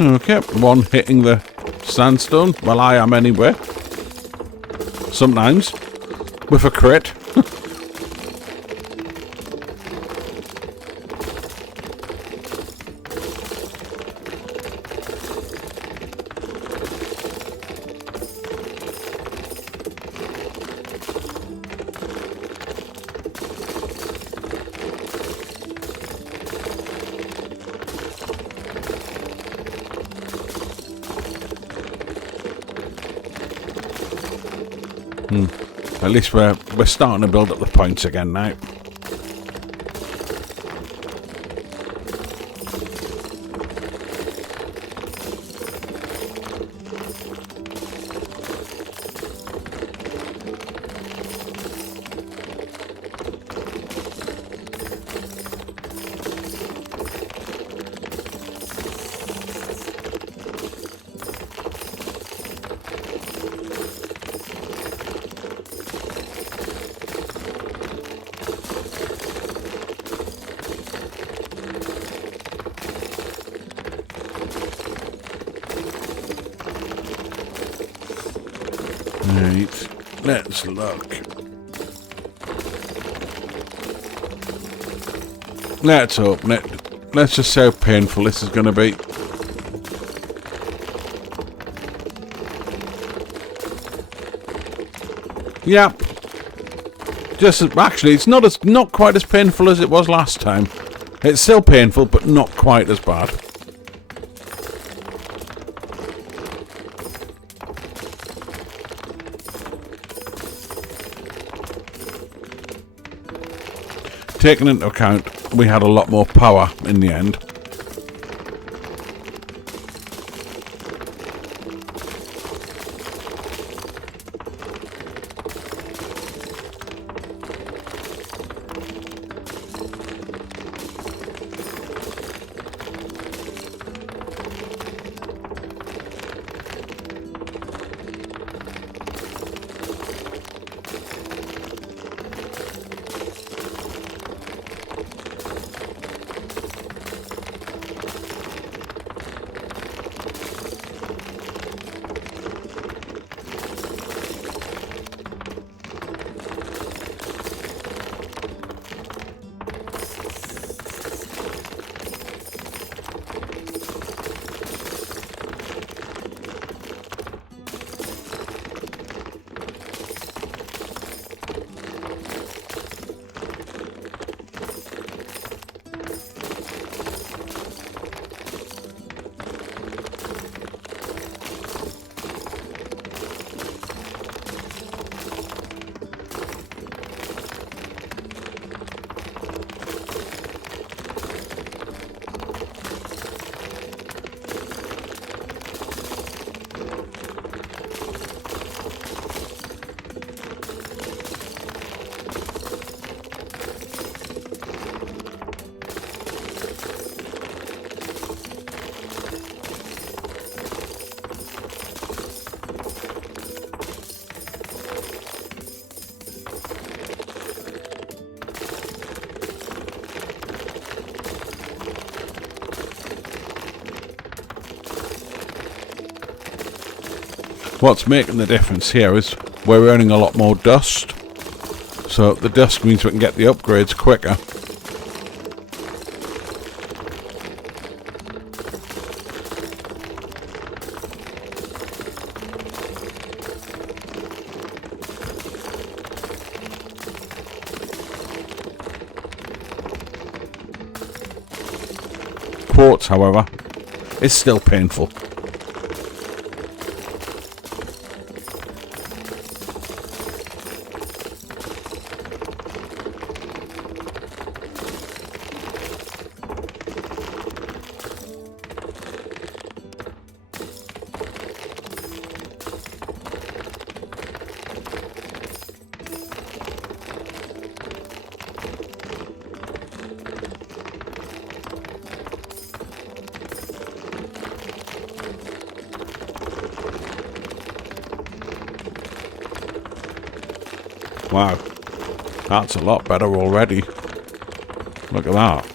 Okay, one hitting the sandstone. Well, I am anyway. Sometimes. With a crit. At least we're starting to build up the points again now. Right, let's look. Let's open it. Let's just see how painful this is going to be. Yep. Actually, it's not quite as painful as it was last time. It's still painful, but not quite as bad. Taking into account, we had a lot more power in the end. What's making the difference here is we're earning a lot more dust. So the dust means we can get the upgrades quicker. Quartz, however, is still painful. Wow, that's a lot better already. Look at that.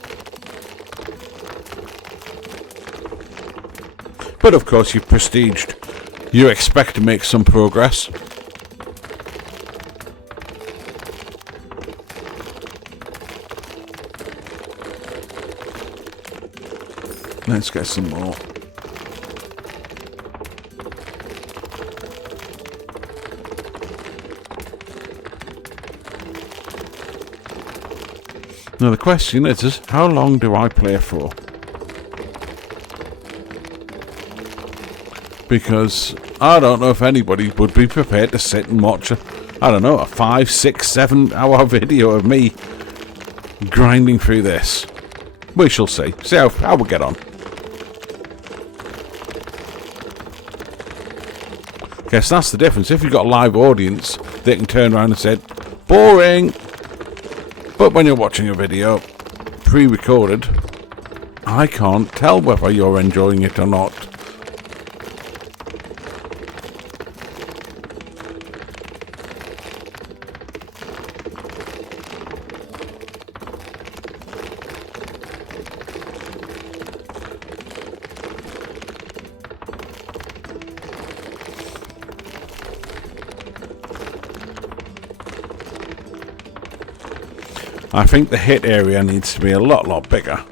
But of course, you've prestiged. You expect to make some progress. Let's get some more. Now the question is how long do I play for? Because I don't know if anybody would be prepared to sit and watch a 5, 6, 7 hour video of me grinding through this. We shall see. See how we get on. Guess that's the difference. If you've got a live audience, they can turn around and say, boring. But when you're watching a video pre-recorded, I can't tell whether you're enjoying it or not. I think the hit area needs to be a lot bigger.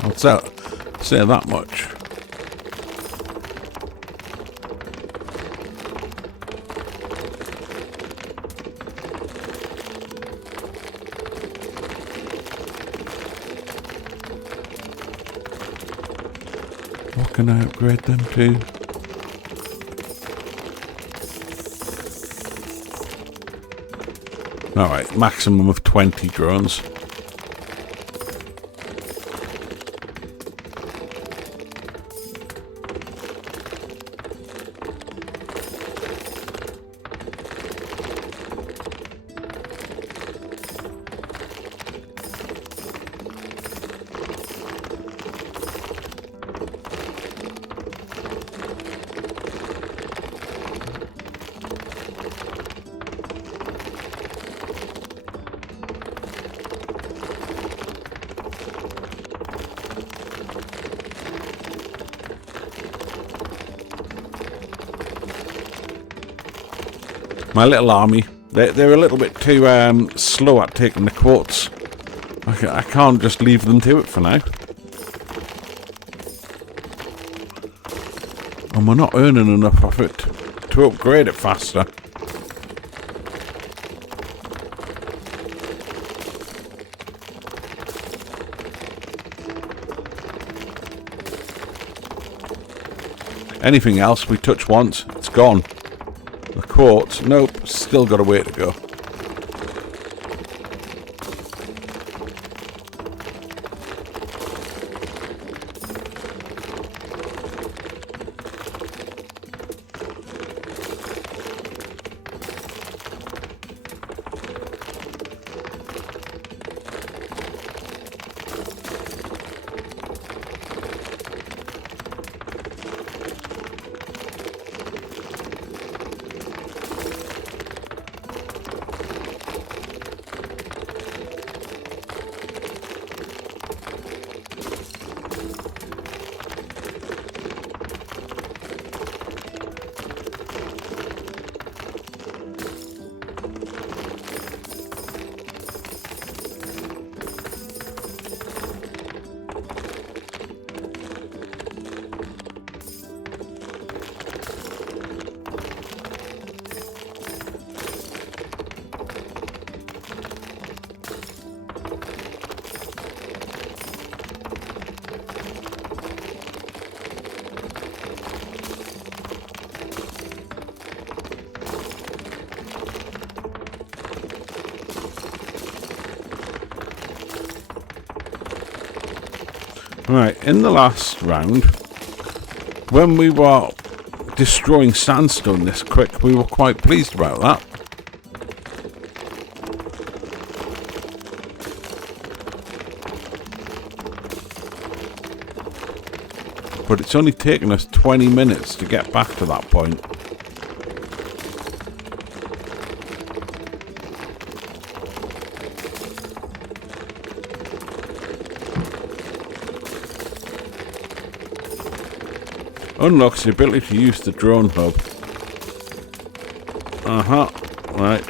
I'll say that much. What can I upgrade them to? Alright, maximum of 20 drones. My little army, they're a little bit too slow at taking the quartz. I can't just leave them to it for now. And we're not earning enough of it to upgrade it faster. Anything else we touch once, it's gone. The quartz, nope, still got a way to go. Right, in the last round, when we were destroying sandstone this quick, we were quite pleased about that. But it's only taken us 20 minutes to get back to that point. Unlocks the ability to use the drone hub. Right.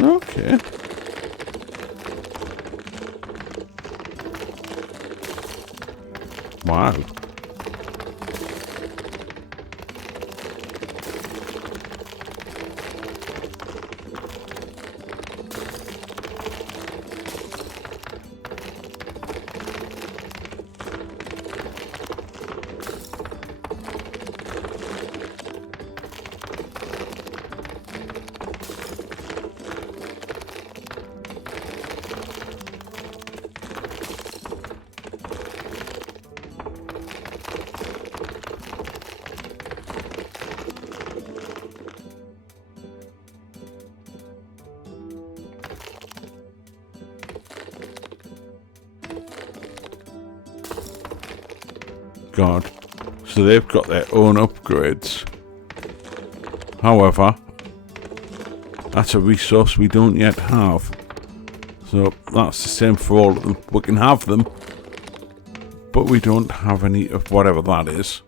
Okay. Wow. God. So they've got their own upgrades. However, that's a resource we don't yet have. So that's the same for all of them. We can have them, but we don't have any of whatever that is.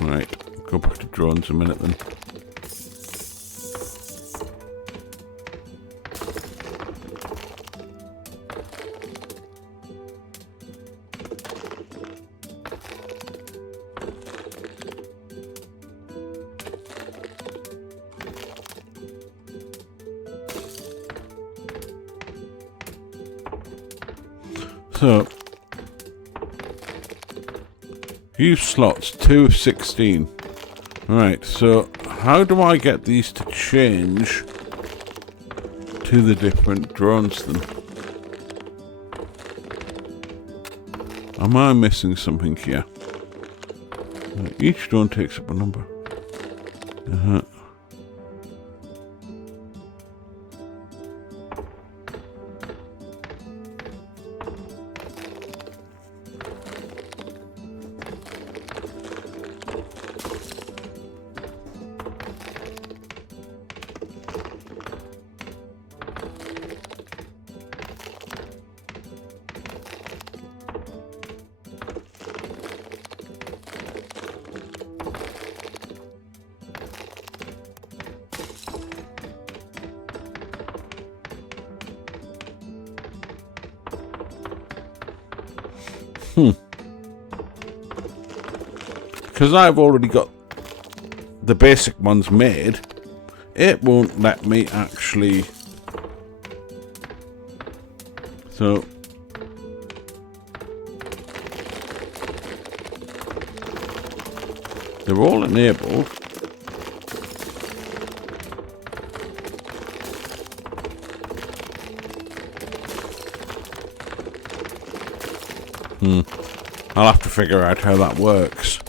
Right, go back to drones a minute then. So, use slots 2 of 16. Right, so how do I get these to change to the different drones then? Am I missing something here? Each drone takes up a number. Because I've already got the basic ones made, it won't let me actually. So they're all enabled. I'll have to figure out how that works.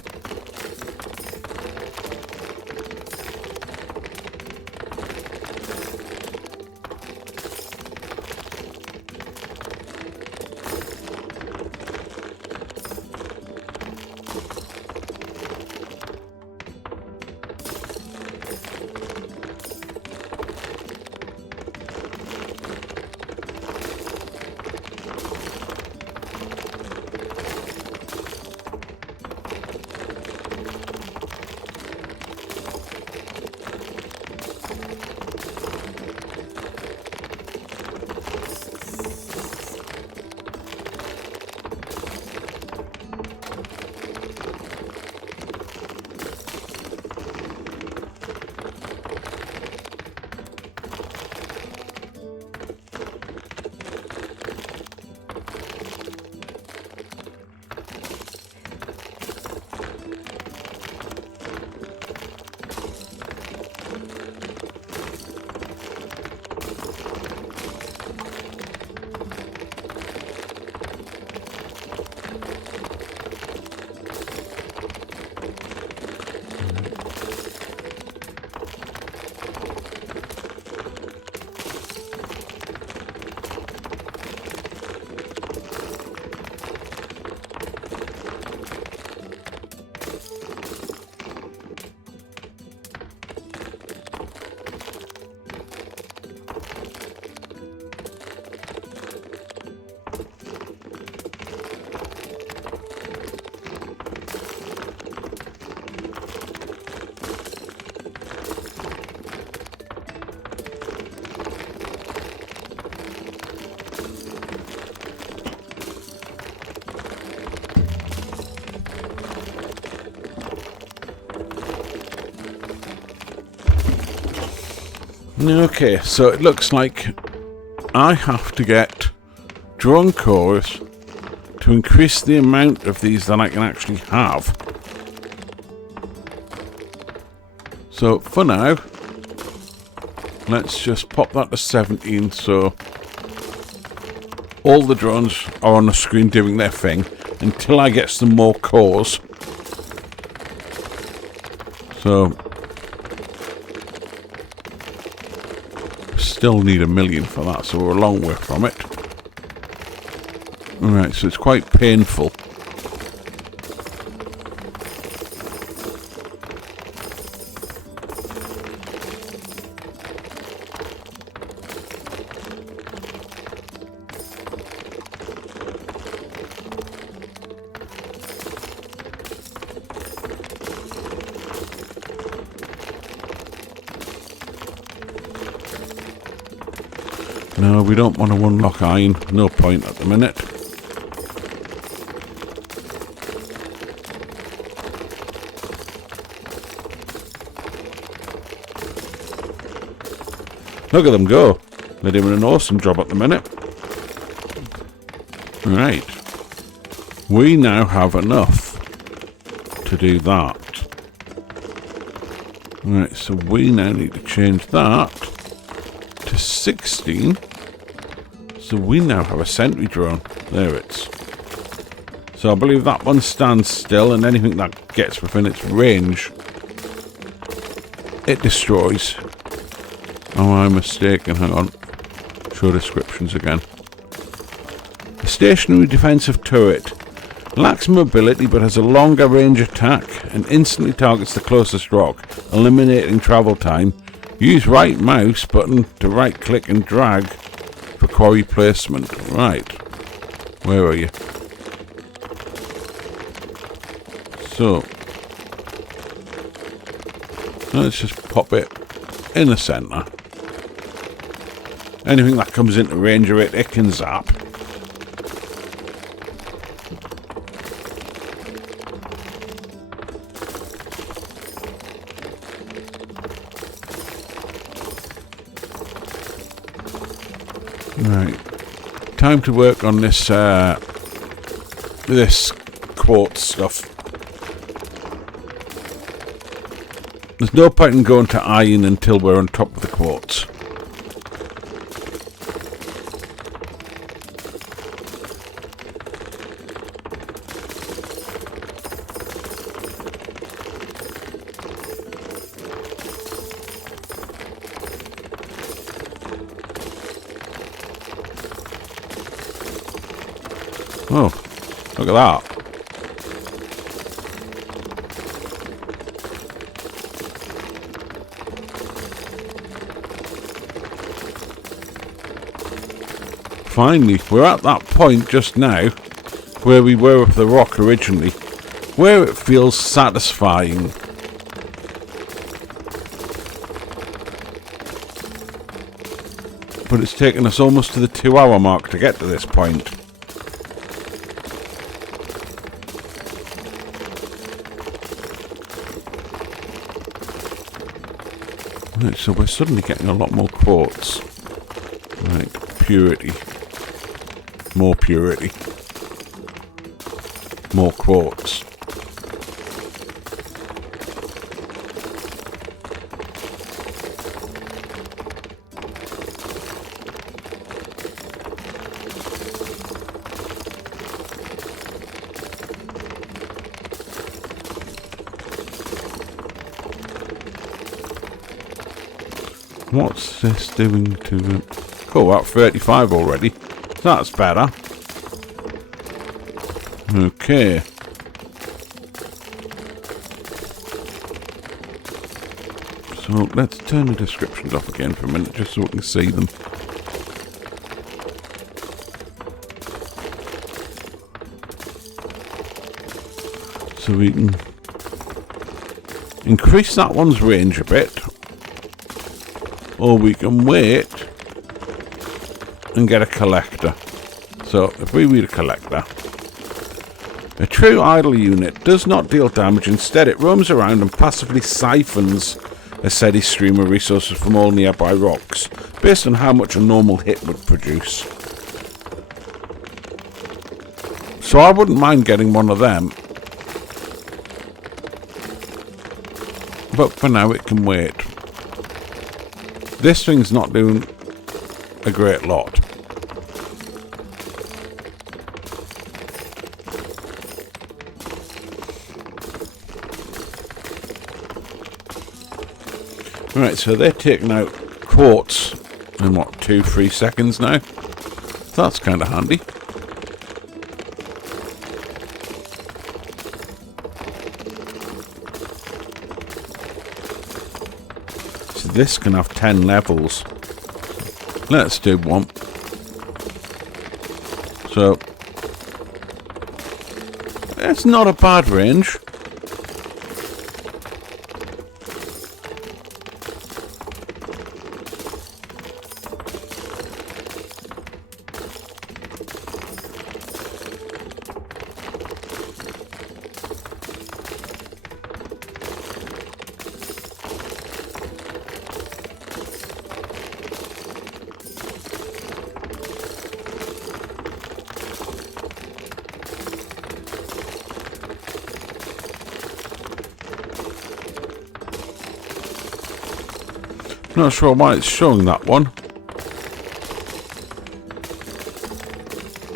Okay, so it looks like I have to get drone cores to increase the amount of these that I can actually have. So for now, let's just pop that to 17 so all the drones are on the screen doing their thing until I get some more cores. So still need 1 million for that, so we're a long way from it. Alright, so it's quite painful. No, we don't want to unlock iron. No point at the minute. Look at them go. They're doing an awesome job at the minute. Right. We now have enough to do that. Right, so we now need to change that to 16. So we now have a sentry drone. There it is. So I believe that one stands still, and anything that gets within its range, it destroys. Oh, I'm mistaken. Hang on. Show descriptions again. A stationary defensive turret. Lacks mobility but has a longer range attack and instantly targets the closest rock, eliminating travel time. Use right mouse button to right click and drag for quarry placement. Right. Where are you? So, let's just pop it in the centre. Anything that comes into range of it, it can zap. Right, time to work on this this quartz stuff. There's no point in going to iron until we're on top of the quartz. Oh, look at that. Finally, we're at that point just now where we were with the rock originally, where it feels satisfying. But it's taken us almost to the 2-hour mark to get to this point. Right, so we're suddenly getting a lot more quartz. Right, purity. More purity. More quartz. What's this doing to it? Oh, about 35 already. That's better. Okay. So let's turn the descriptions off again for a minute just so we can see them. So we can increase that one's range a bit. Or we can wait and get a collector. So if we read a collector, a true idle unit does not deal damage. Instead, it roams around and passively siphons a steady stream of resources from all nearby rocks, based on how much a normal hit would produce. So I wouldn't mind getting one of them. But for now, it can wait. This thing's not doing a great lot. Right, so they're taking out quartz in what, 2-3 seconds now? So that's kind of handy. So this can have 10 levels. Let's do one. So it's not a bad range. Not sure why it's showing that one.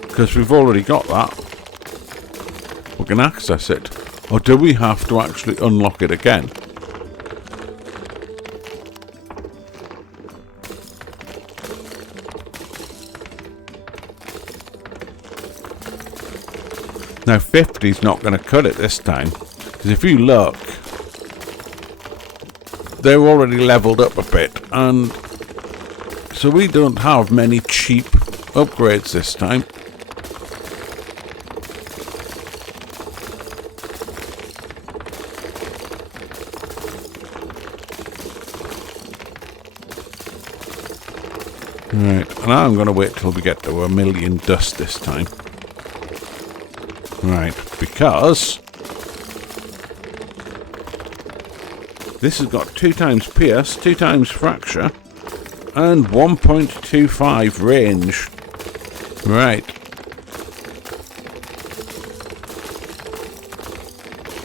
Because we've already got that. We can access it. Or do we have to actually unlock it again? Now 50's not going to cut it this time. Because if you look, they're already leveled up a bit. And so we don't have many cheap upgrades this time. Right, and I'm going to wait till we get to 1,000,000 dust this time. Right, because this has got 2 times pierce, 2 times fracture, and 1.25 range. Right.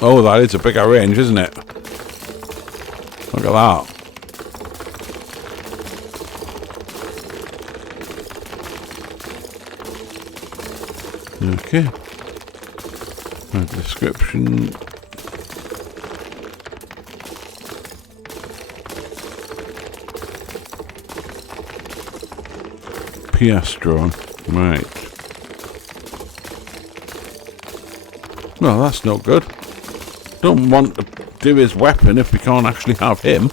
Oh, that is a bigger range, isn't it? Look at that. Okay. Description. PS drone. Right. No, that's not good. Don't want to do his weapon if we can't actually have him.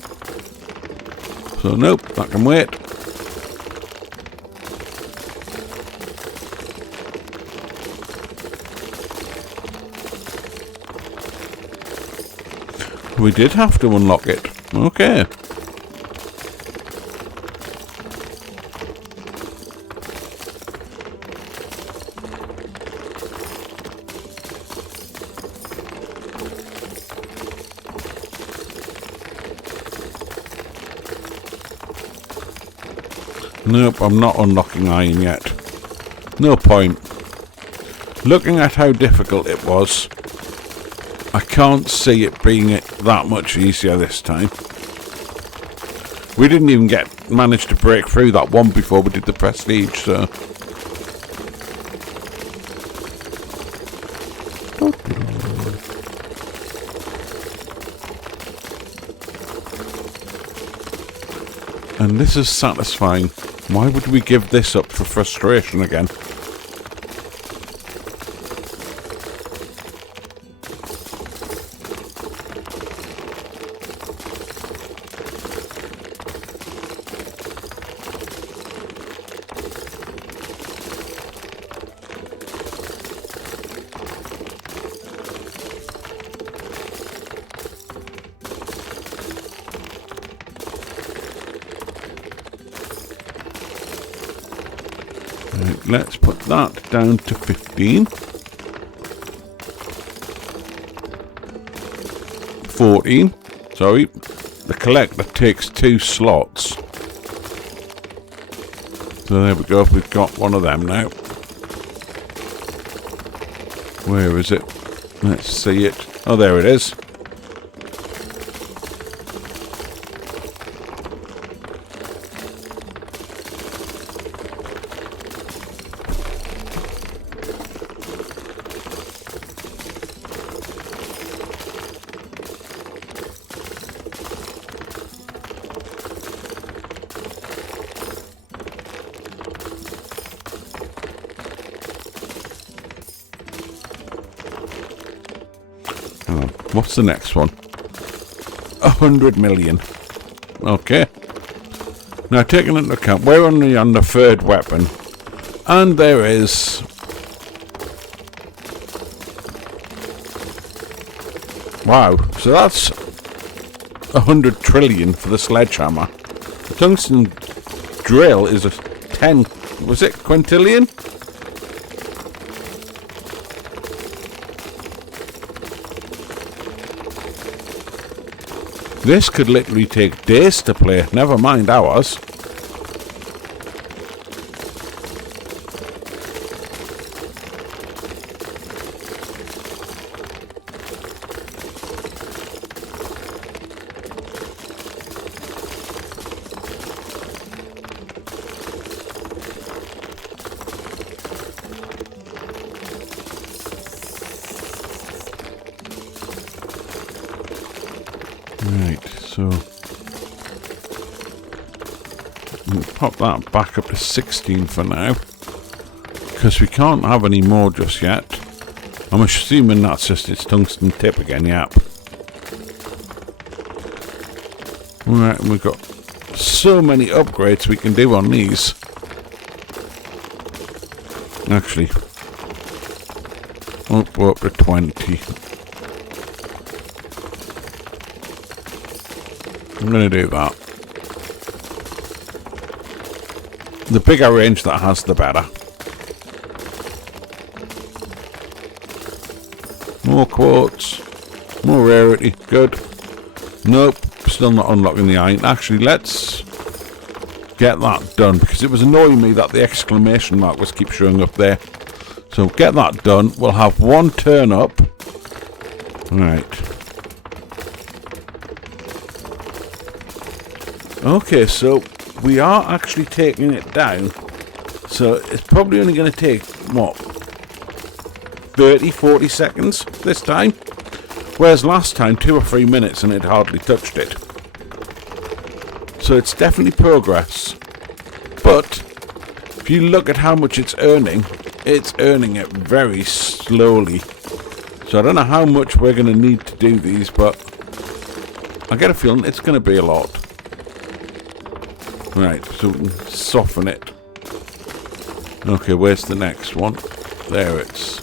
So nope, that can wait. We did have to unlock it. Okay. Nope, I'm not unlocking iron yet. No point. Looking at how difficult it was, I can't see it being that much easier this time. We didn't even manage to break through that one before we did the prestige, so. And this is satisfying. Why would we give this up for frustration again? Right, let's put that down to 15. 14. Sorry. The collector takes 2 slots. So there we go. We've got one of them now. Where is it? Let's see it. Oh, there it is. What's the next one? 100 million. Okay. Now, taking into account, we're only on the 3rd weapon. And there is... Wow. So that's 100 trillion for the sledgehammer. The tungsten drill is a 10... Was it quintillion? This could literally take days to play, never mind hours. Right, so we'll pop that back up to 16 for now, because we can't have any more just yet. I'm assuming that's just its tungsten tip again, yep. Right, we've got so many upgrades we can do on these. Actually, we're up to 20. I'm going to do that. The bigger range that has, the better. More quartz. More rarity. Good. Nope. Still not unlocking the iron. Actually, let's get that done, because it was annoying me that the exclamation mark was keep showing up there. So get that done. We'll have one turn up. Right. Okay, so we are actually taking it down. So it's probably only going to take, what, 30, 40 seconds this time? Whereas last time, 2 or 3 minutes and it hardly touched it. So it's definitely progress. But if you look at how much it's earning it very slowly. So I don't know how much we're going to need to do these, but I get a feeling it's going to be a lot. Right, so we can soften it. Okay, where's the next one? There it's...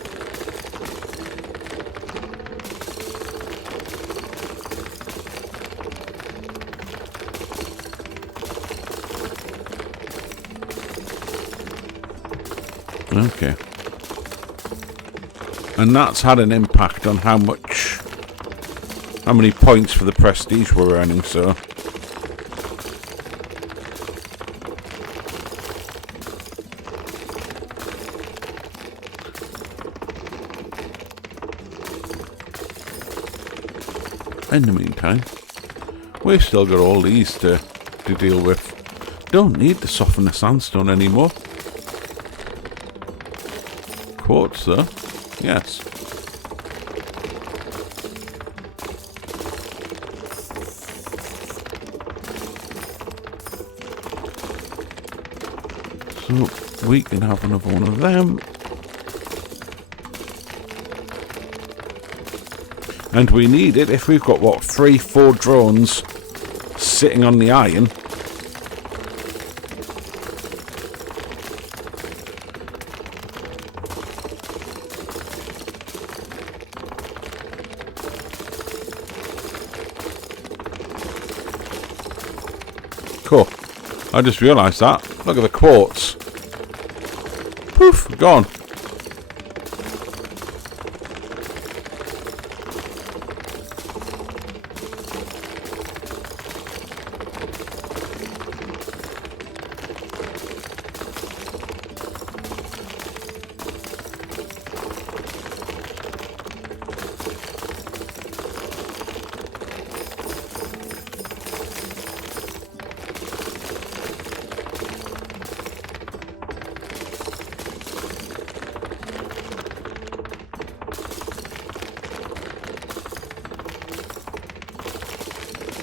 Okay. And that's had an impact on how many points for the prestige we're earning, so... In the meantime, we've still got all these to deal with. Don't need to soften the sandstone anymore. Quartz, though. Yes. So we can have another one of them. And we need it if we've got, what, 3-4 drones sitting on the iron. Cool. I just realised that. Look at the quartz. Poof, gone.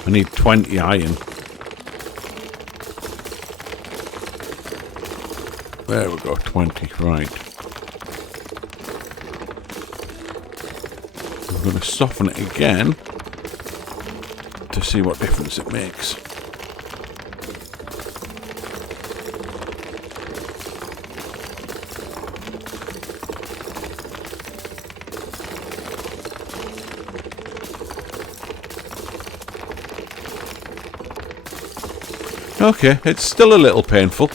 I need 20 iron. There we go, 20, right. I'm going to soften it again to see what difference it makes. Okay, it's still a little painful.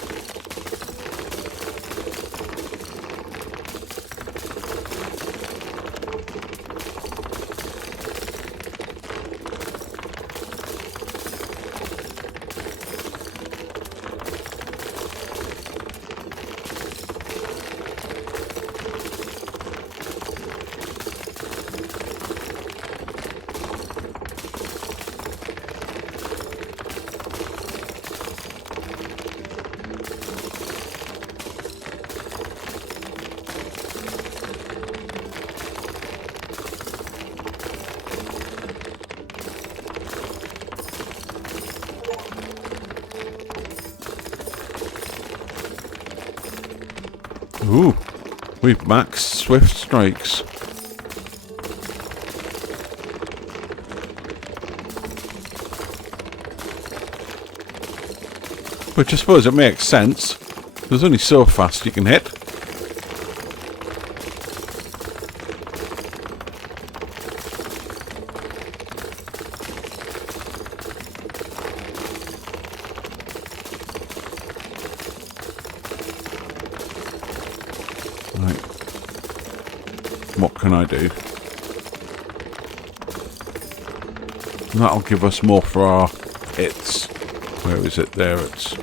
Ooh, we've maxed swift strikes. Which I suppose it makes sense. There's only so fast you can hit. Right. What can I do? That'll give us more for our hits. Where is it? There it's...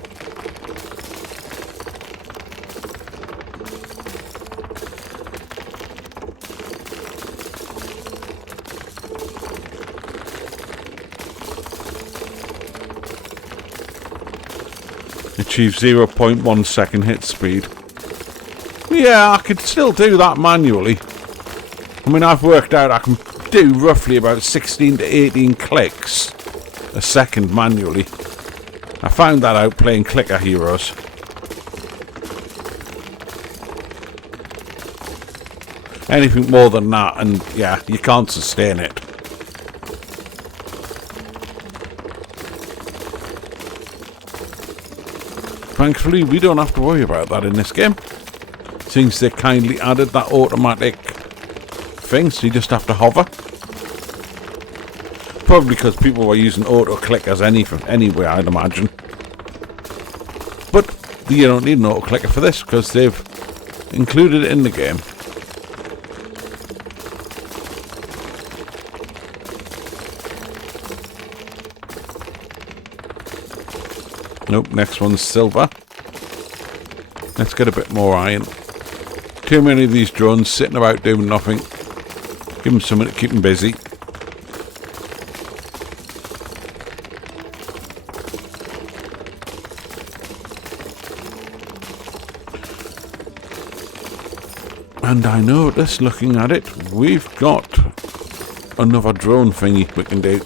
Achieve 0.1 second hit speed. Yeah, I could still do that manually. I mean, I've worked out I can do roughly about 16 to 18 clicks a second manually. I found that out playing Clicker Heroes. Anything more than that, and yeah, you can't sustain it. Thankfully, we don't have to worry about that in this game, since they kindly added that automatic thing, so you just have to hover. Probably because people were using auto clickers anyway, I'd imagine. But you don't need an auto clicker for this because they've included it in the game. Nope, next one's silver. Let's get a bit more iron. Too many of these drones sitting about doing nothing. Give them something to keep them busy. And I noticed, looking at it, we've got another drone thingy we can do.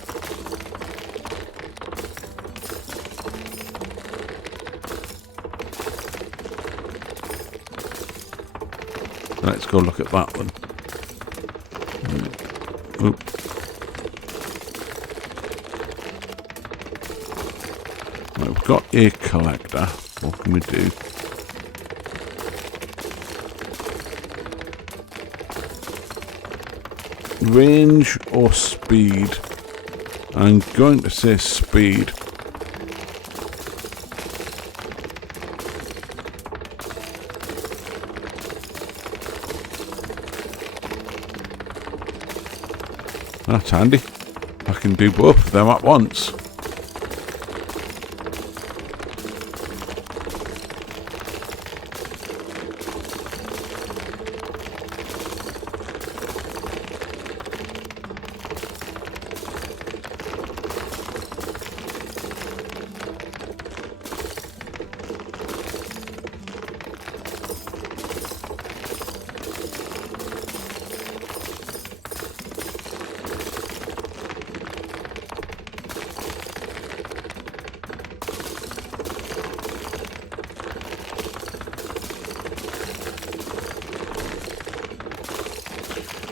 Let's go look at that one. Oop. Right, we've got a collector. What can we do? Range or speed? I'm going to say speed. That's handy. I can do both of them at once.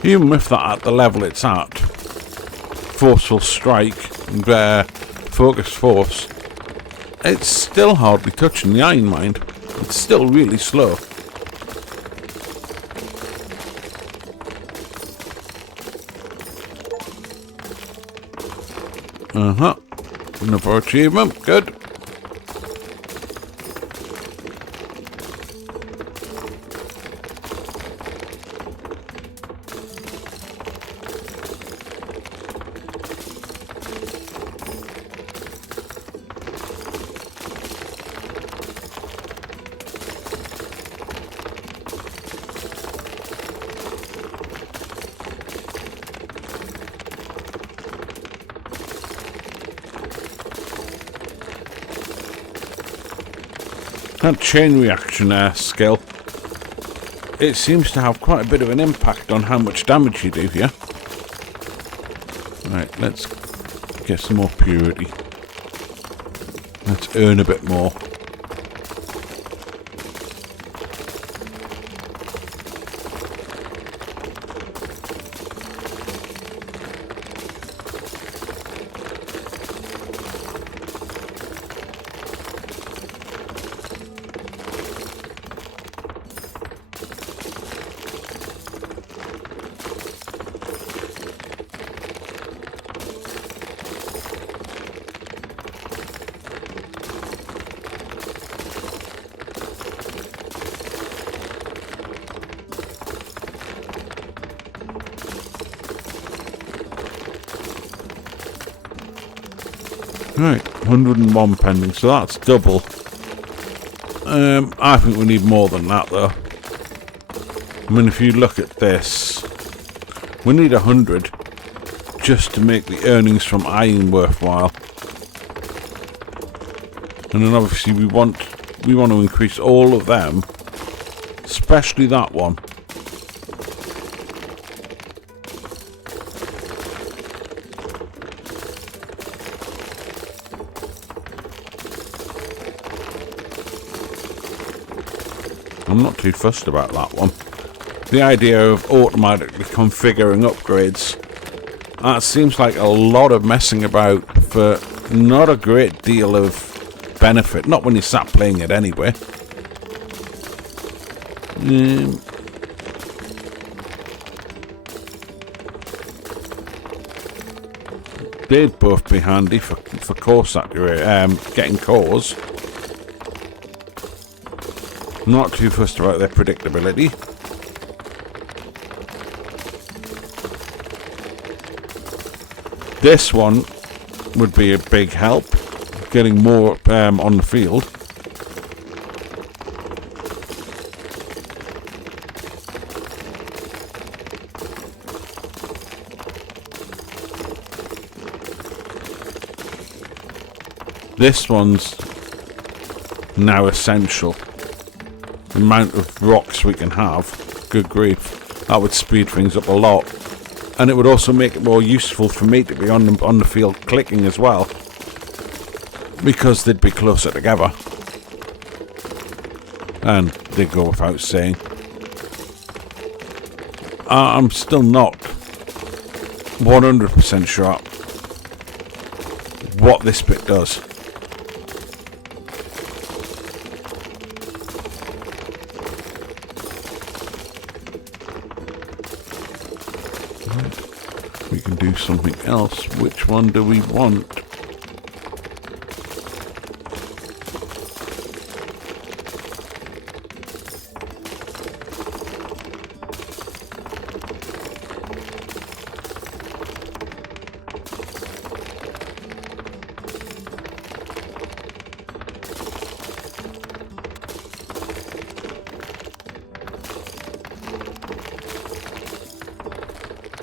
Even with that at the level it's at, forceful strike and focus force, it's still hardly touching the iron mine. It's still really slow. Another achievement, good. That chain reaction skill, it seems to have quite a bit of an impact on how much damage you do here. Right, let's get some more purity. Let's earn a bit more. Right, 101 pending, so that's double. I think we need more than that though. I mean, if you look at this, we need 100 just to make the earnings from iron worthwhile. And then obviously we want to increase all of them, especially that one. I'm not too fussed about that one. The idea of automatically configuring upgrades, that seems like a lot of messing about for not a great deal of benefit. Not when you start playing it anyway. They'd both be handy for course accuracy, getting cores. Not too fussed about their predictability. This one would be a big help, getting more on the field. This one's now essential. The amount of rocks we can have, good grief, that would speed things up a lot. And it would also make it more useful for me to be on the field clicking as well, because they'd be closer together. And they go without saying. I'm still not 100% sure what this bit does. We can do something else. Which one do we want?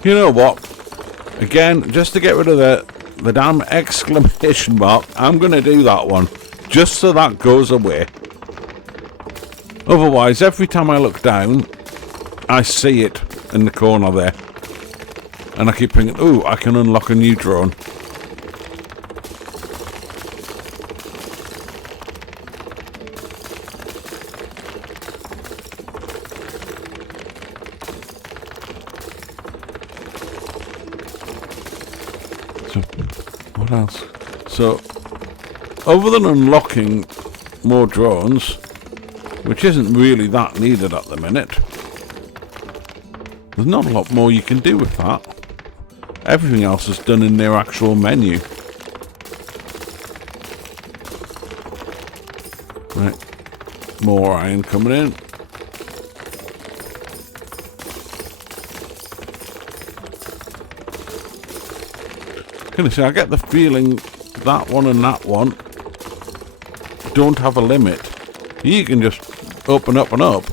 You know what? Again, just to get rid of the damn exclamation mark, I'm going to do that one. Just so that goes away. Otherwise, every time I look down, I see it in the corner there. And I keep thinking, ooh, I can unlock a new drone. So, what else? So, other than unlocking more drones, which isn't really that needed at the minute, there's not a lot more you can do with that. Everything else is done in their actual menu. Right, more iron coming in. See, I get the feeling that one and that one don't have a limit. You can just open up and up.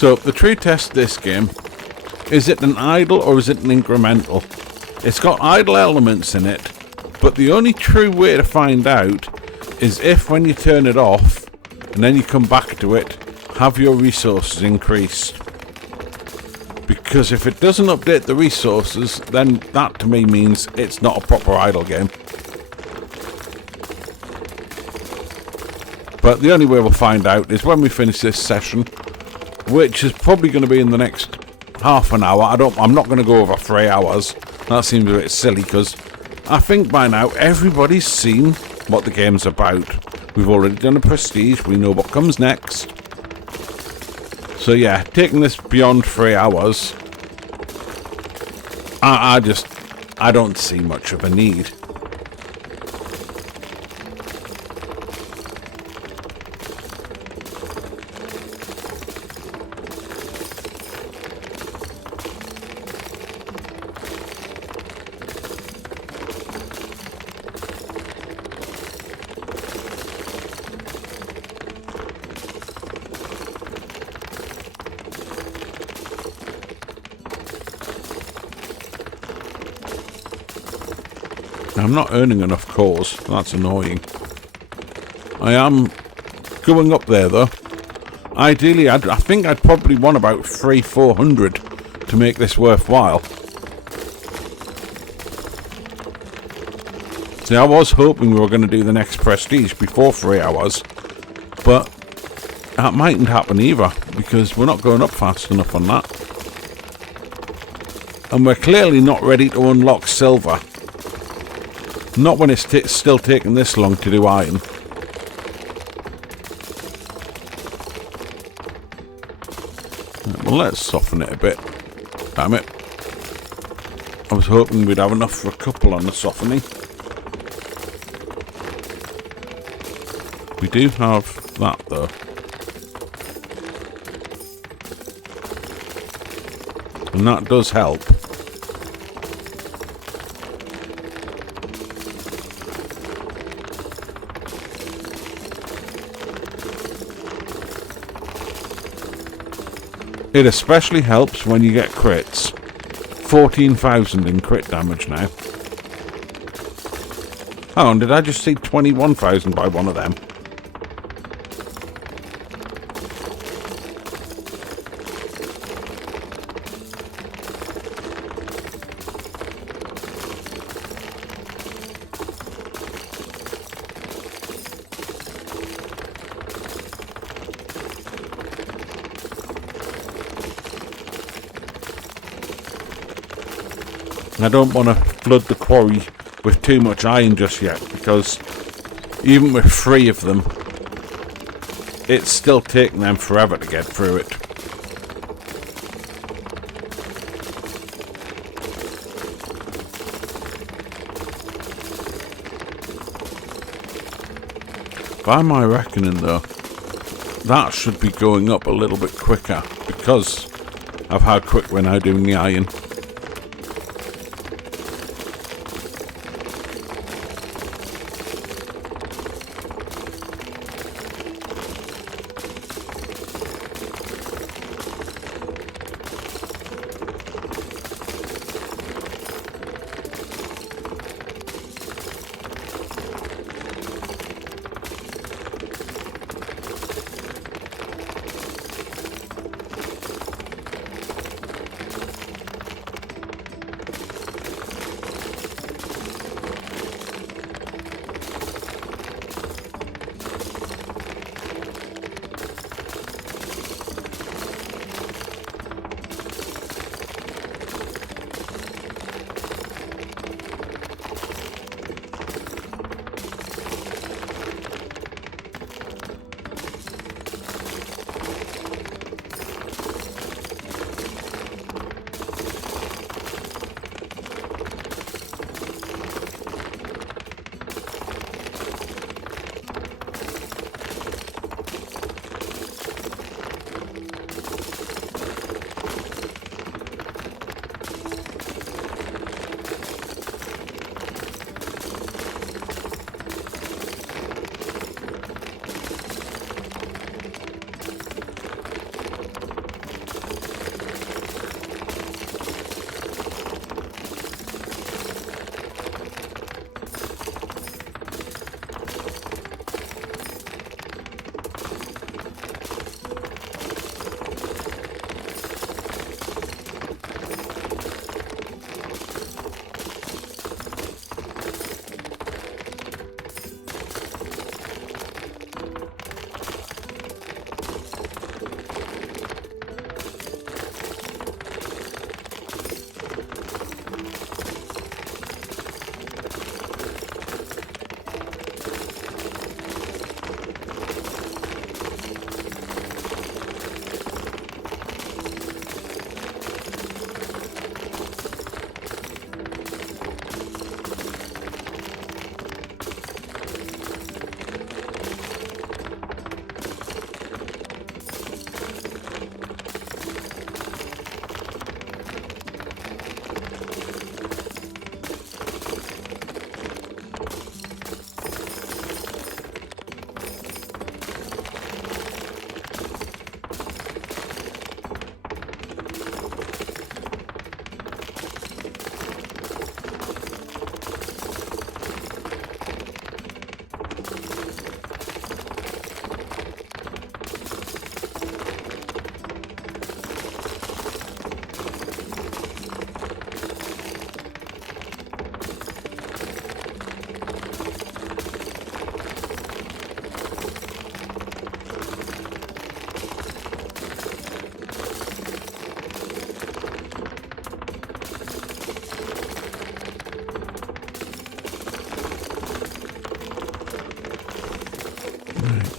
So the true test this game, is it an idle or is it an incremental? It's got idle elements in it, but the only true way to find out is if when you turn it off and then you come back to it, have your resources increased. Because if it doesn't update the resources, then that to me means it's not a proper idle game. But the only way we'll find out is when we finish this session, which is probably going to be in the next half an hour. I'm not going to go over 3 hours. That seems a bit silly because I think by now everybody's seen what the game's about. We've already done a prestige. We know what comes next. So yeah, taking this beyond 3 hours, I don't see much of a need. I'm not earning enough cores. That's annoying. I am going up there though. Ideally, I think I'd probably want about 300-400 to make this worthwhile. See, I was hoping we were going to do the next prestige before 3 hours, but that mightn't happen either because we're not going up fast enough on that. And we're clearly not ready to unlock silver. Not when it's still taking this long to do iron. Well, let's soften it a bit. Damn it. I was hoping we'd have enough for a couple on the softening. We do have that though. And that does help. It especially helps when you get crits. 14,000 in crit damage now. Oh, and did I just see 21,000 by one of them? I don't want to flood the quarry with too much iron just yet, because even with 3 of them, it's still taking them forever to get through it. By my reckoning though, that should be going up a little bit quicker because of how quick we're now doing the iron.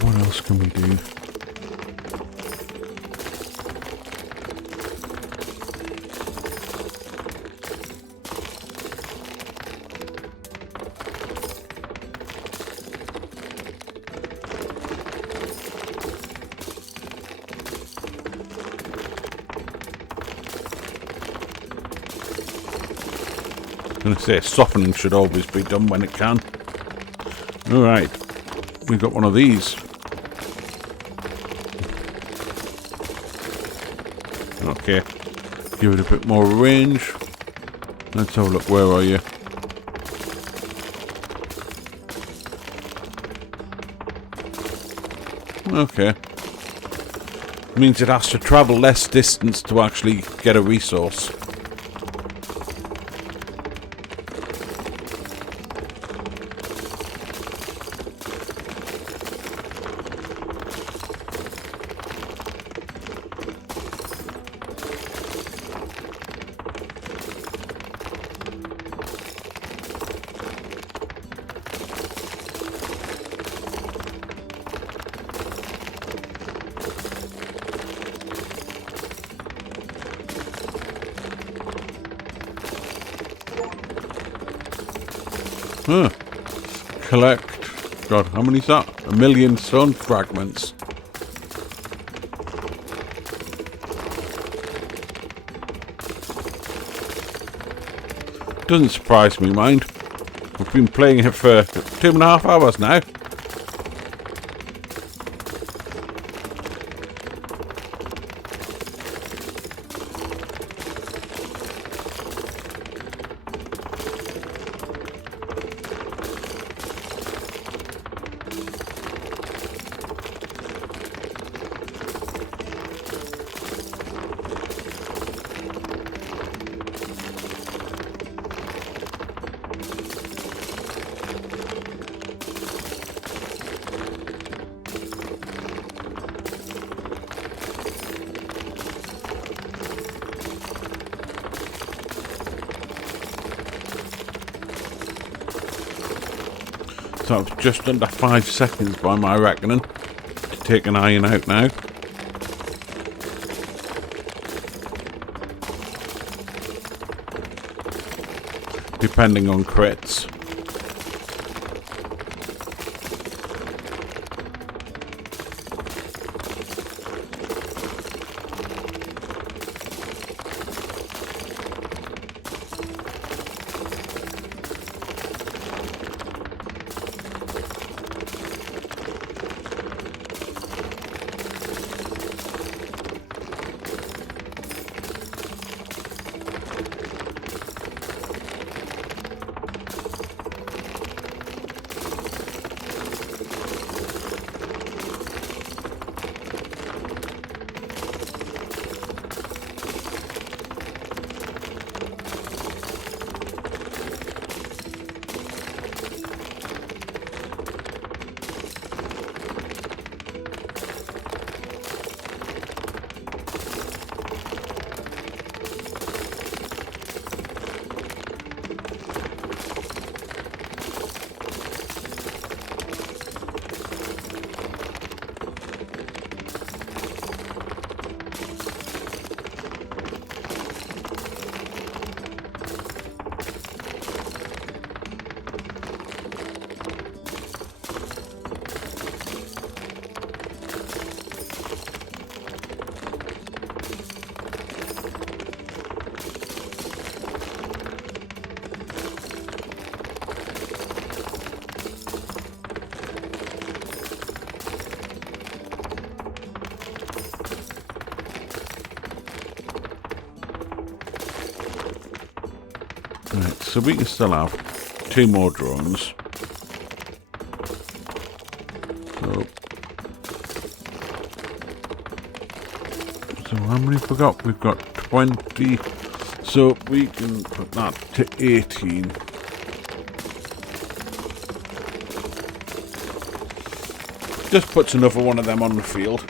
What else can we do? I'm going to say softening should always be done when it can. Alright, we've got one of these. Okay, give it a bit more range. Let's have a look, where are you? Okay. Means it has to travel less distance to actually get a resource. Huh. Collect. God, how many is that? 1 million stone fragments. Doesn't surprise me, mind. We've been playing it for 2.5 hours now. So it's just under 5 seconds by my reckoning to take an iron out now. Depending on crits. Right, so we can still have 2 more drones. So how many have we got? We've got 20. So we can put that to 18. Just puts another one of them on the field.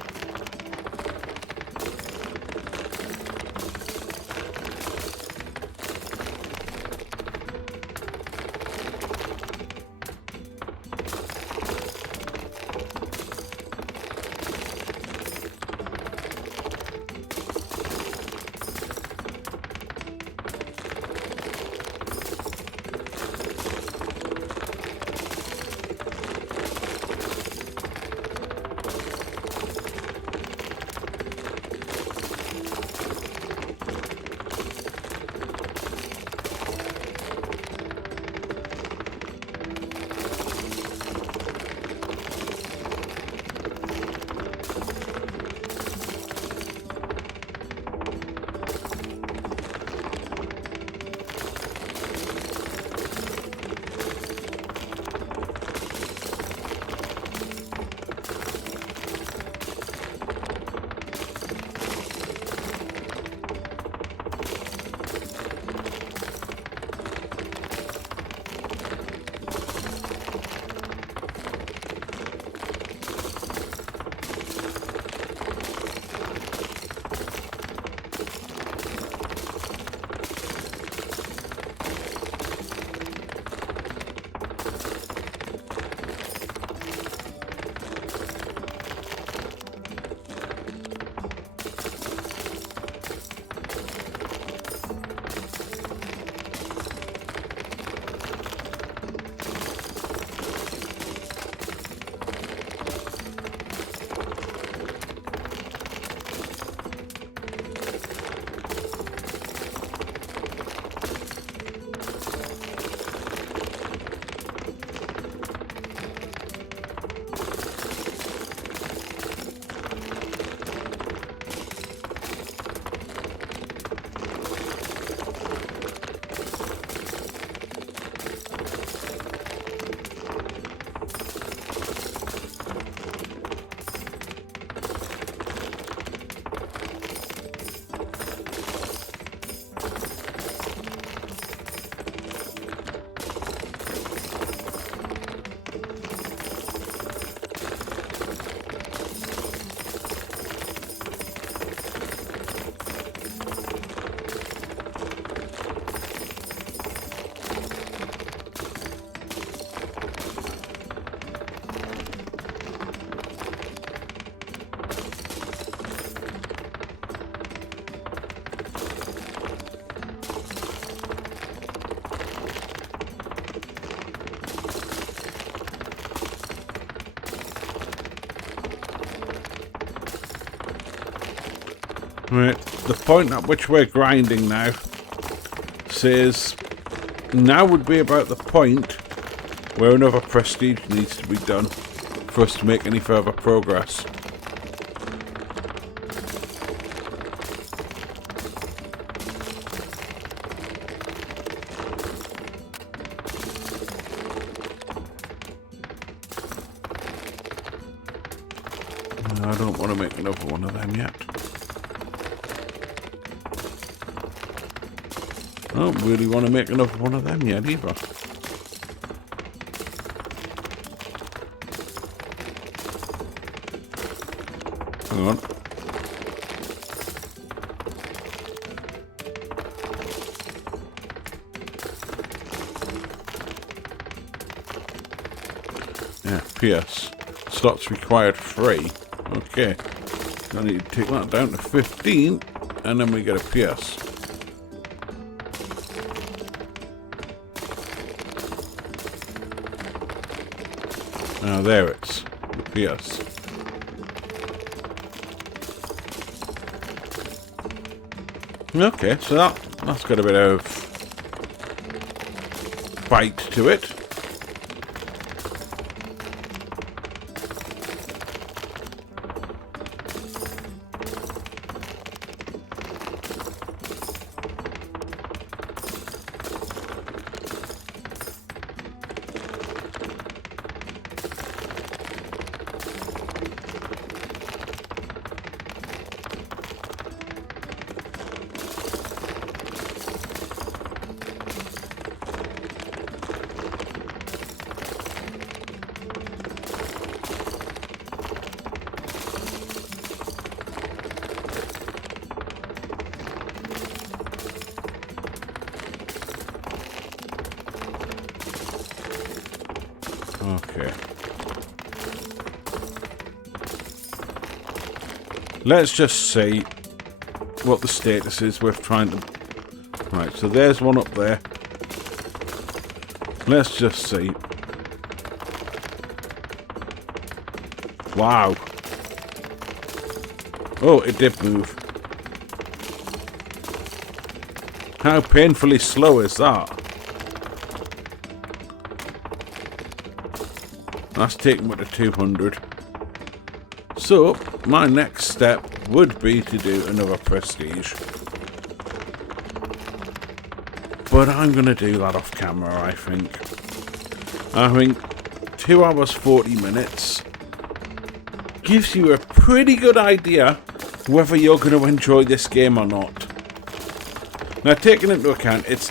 Right, the point at which we're grinding now says now would be about the point where another prestige needs to be done for us to make any further progress. I don't want to make another one of them yet. I don't really want to make another one of them yet either. Hang on. Yeah, PS. Slots required 3. Okay. I need to take that down to 15, and then we get a PS. Now there it's the PS. Okay, so that's got a bit of bite to it. Okay. Let's just see what the status is with trying to... Right, so there's one up there. Let's just see. Wow. Oh, it did move. How painfully slow is that? That's taken me to 200. So, my next step would be to do another prestige. But I'm going to do that off camera, I think. I think 2 hours 40 minutes gives you a pretty good idea whether you're going to enjoy this game or not. Now, taking into account, it's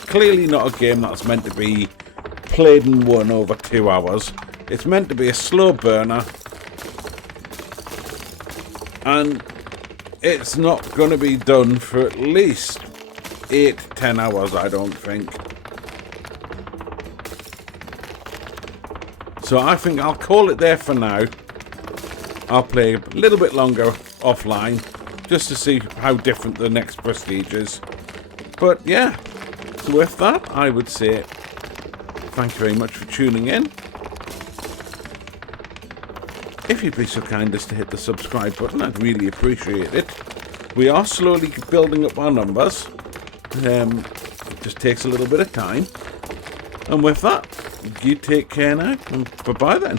clearly not a game that's meant to be played and won over 2 hours. It's meant to be a slow burner, and it's not going to be done for at least 8-10 hours, I don't think. So I think I'll call it there for now. I'll play a little bit longer offline just to see how different the next prestige is. But yeah, so with that, I would say thank you very much for tuning in. If you'd be so kind as to hit the subscribe button, I'd really appreciate it. We are slowly building up our numbers. It just takes a little bit of time. And with that, you take care now, and bye-bye then.